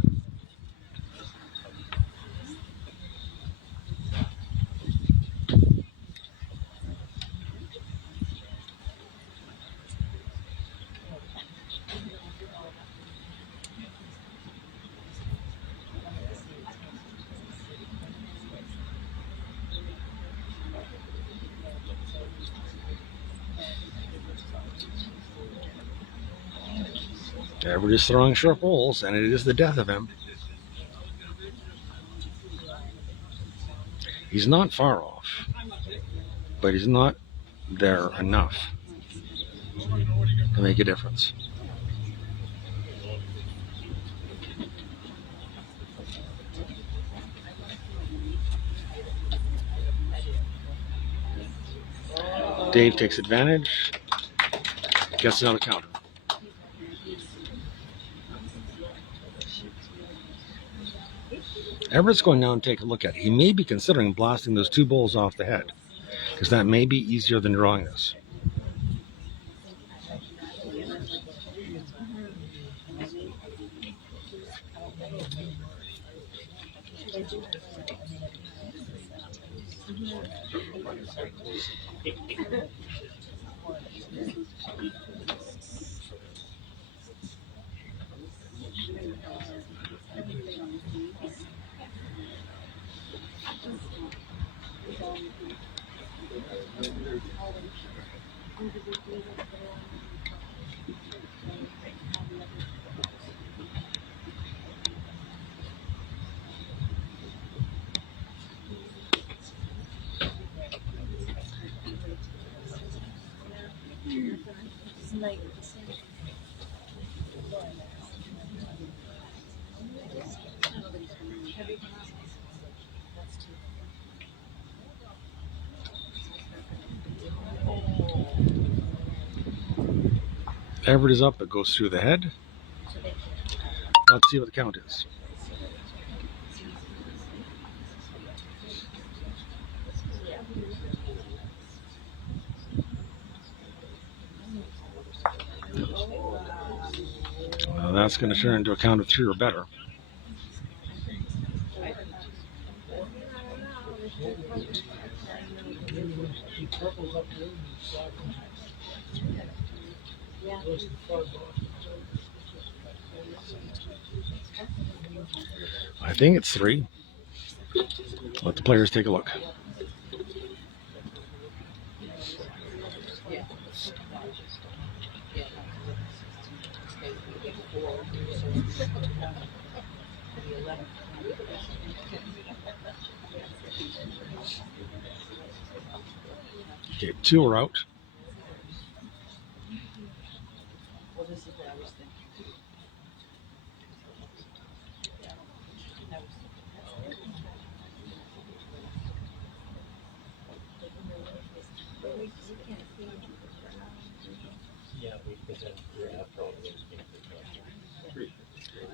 Everett is throwing short balls, and it is the death of him. He's not far off, but he's not there enough to make a difference. Dave takes advantage, gets another counter. Everett's going down and take a look at it. He may be considering blasting those 2 balls off the head, because that may be easier than drawing this. Everett is up, it goes through the head. Let's see what the count is. Well, that's going to turn into a count of 3 or better. I think it's 3. Let the players take a look. Okay, 2 are out. Well, this is what I was thinking.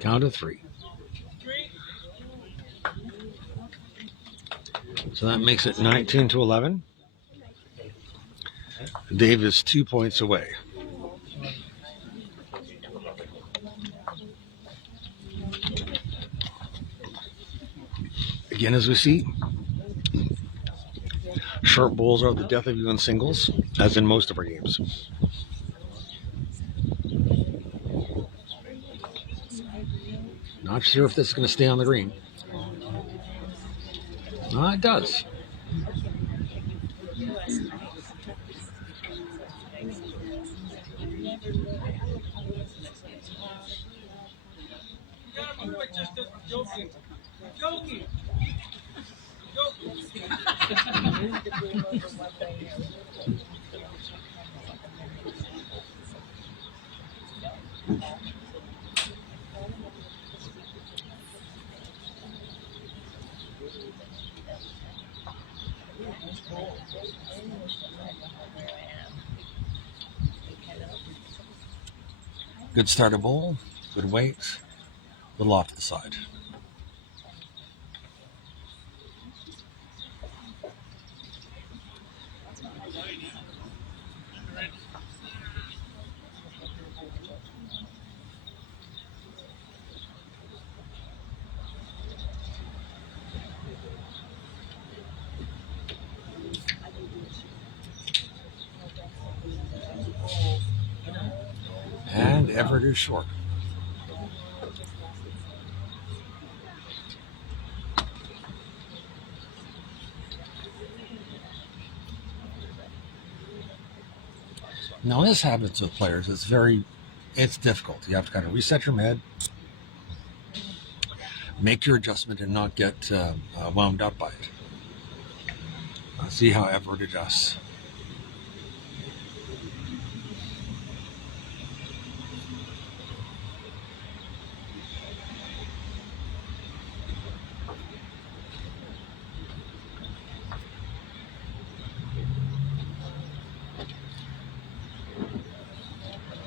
Count to 3. So that makes it 19-11. Dave is 2 points away. Again, as we see, short bowls are the death of you in singles, as in most of our games. Not sure if this is going to stay on the green. It does. Good starter bowl, good weight, a little off to the side. And Everett is short. Now this happens with players. It's difficult. You have to kind of reset your med, make your adjustment, and not get wound up by it. See how Everett adjusts.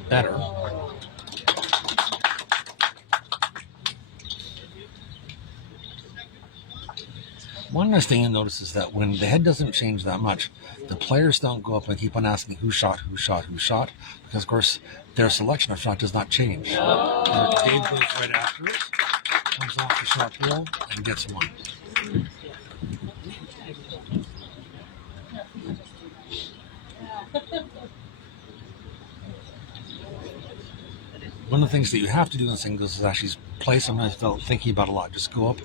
Better. One nice thing you'll notice is that when the head doesn't change that much, the players don't go up and keep on asking who shot, because of course their selection of shot does not change. Dave goes right after it, comes off the shot wheel, and gets one. One of the things that you have to do in singles is actually play sometimes without thinking about a lot. Just go up,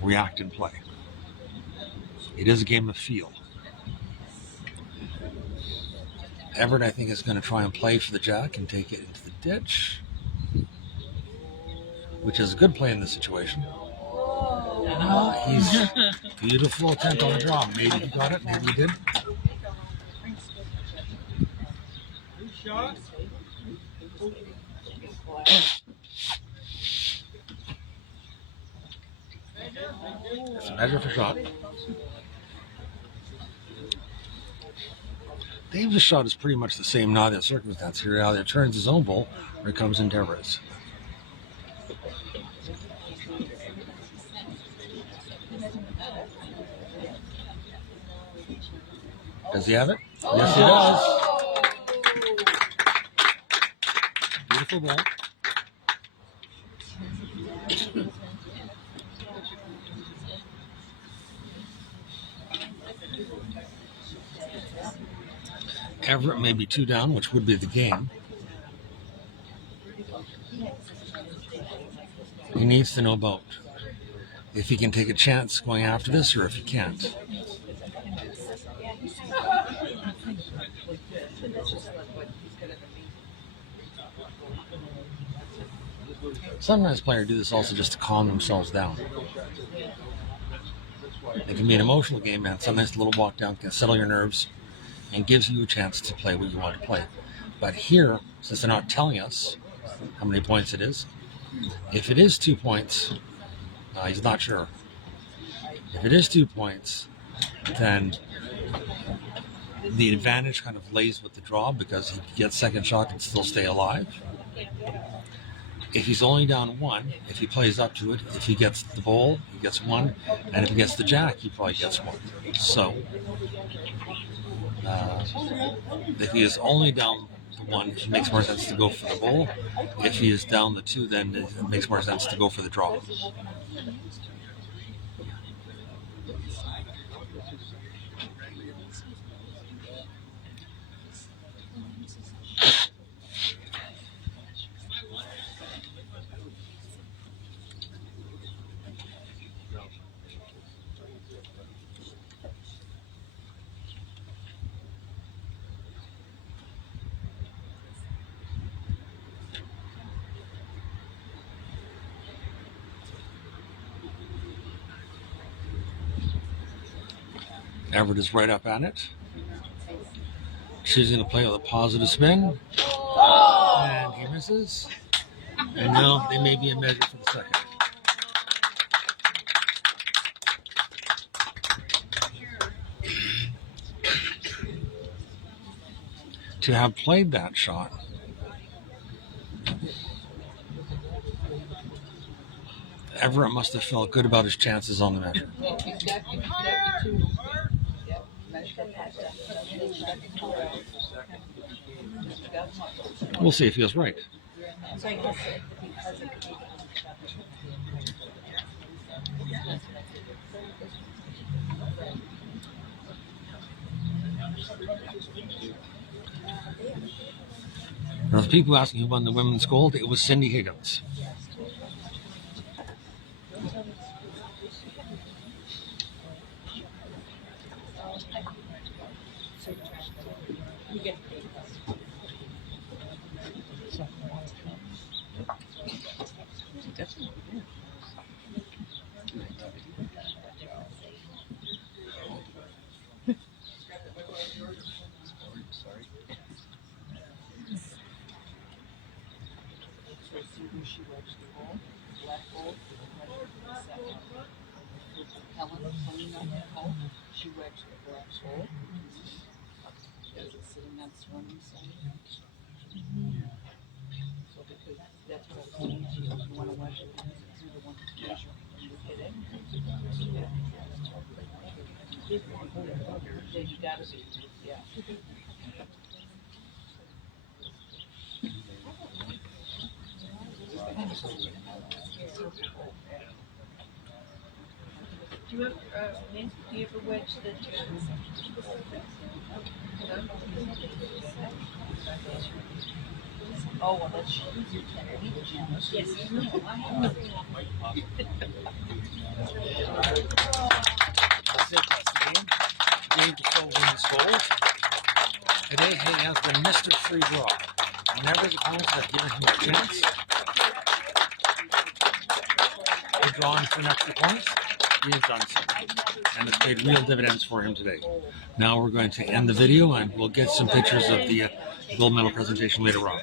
react, and play. It is a game of feel. Everett, I think, is going to try and play for the jack and take it into the ditch, which is a good play in this situation. He's beautiful attempt on the draw. Maybe he got it, maybe he did. It's a measure for shot. Dave's shot is pretty much the same, not in circumstance. He either turns his own bowl or it comes into Everett's. Does he have it? Yes, he does. Beautiful ball. Everett may be 2 down, which would be the game. He needs to know about if he can take a chance going after this or if he can't. Sometimes players do this also just to calm themselves down. It can be an emotional game, and sometimes a little walk down can settle your nerves and gives you a chance to play what you want to play. But here, since they're not telling us how many points it is, if it is 2 points, he's not sure. If it is 2 points, then the advantage kind of lays with the draw because he gets second shot and still stay alive. If he's only down 1, if he plays up to it, if he gets the bowl, he gets 1, and if he gets the jack, he probably gets 1. So, if he is only down 1, it makes more sense to go for the bowl. If he is down the 2, then it makes more sense to go for the draw. Everett is right up at it. Choosing to play with a positive spin. And he misses. And now they may be a measure for the second. To have played that shot, Everett must have felt good about his chances on the measure. We'll see if he was right. Now, the people asking who won the women's gold, it was Cindy Higgins. She wedged the black hole. Is it sitting on swimming side? So because that's what I was saying to you, you want to wedge it through the one measure and you hit it. Then you gotta be, yeah. Do you ever, Nancy, do you ever wedge the Oh, well, that's your technique, Janice. Yes. That's it, that's the game. Defoe wins gold. Today he has been Mr. Free Draw. Whenever the opponents have given him a chance to draw for an extra point, he has done so. And it's paid real dividends for him today. Now we're going to end the video and we'll get some pictures of the gold medal presentation later on.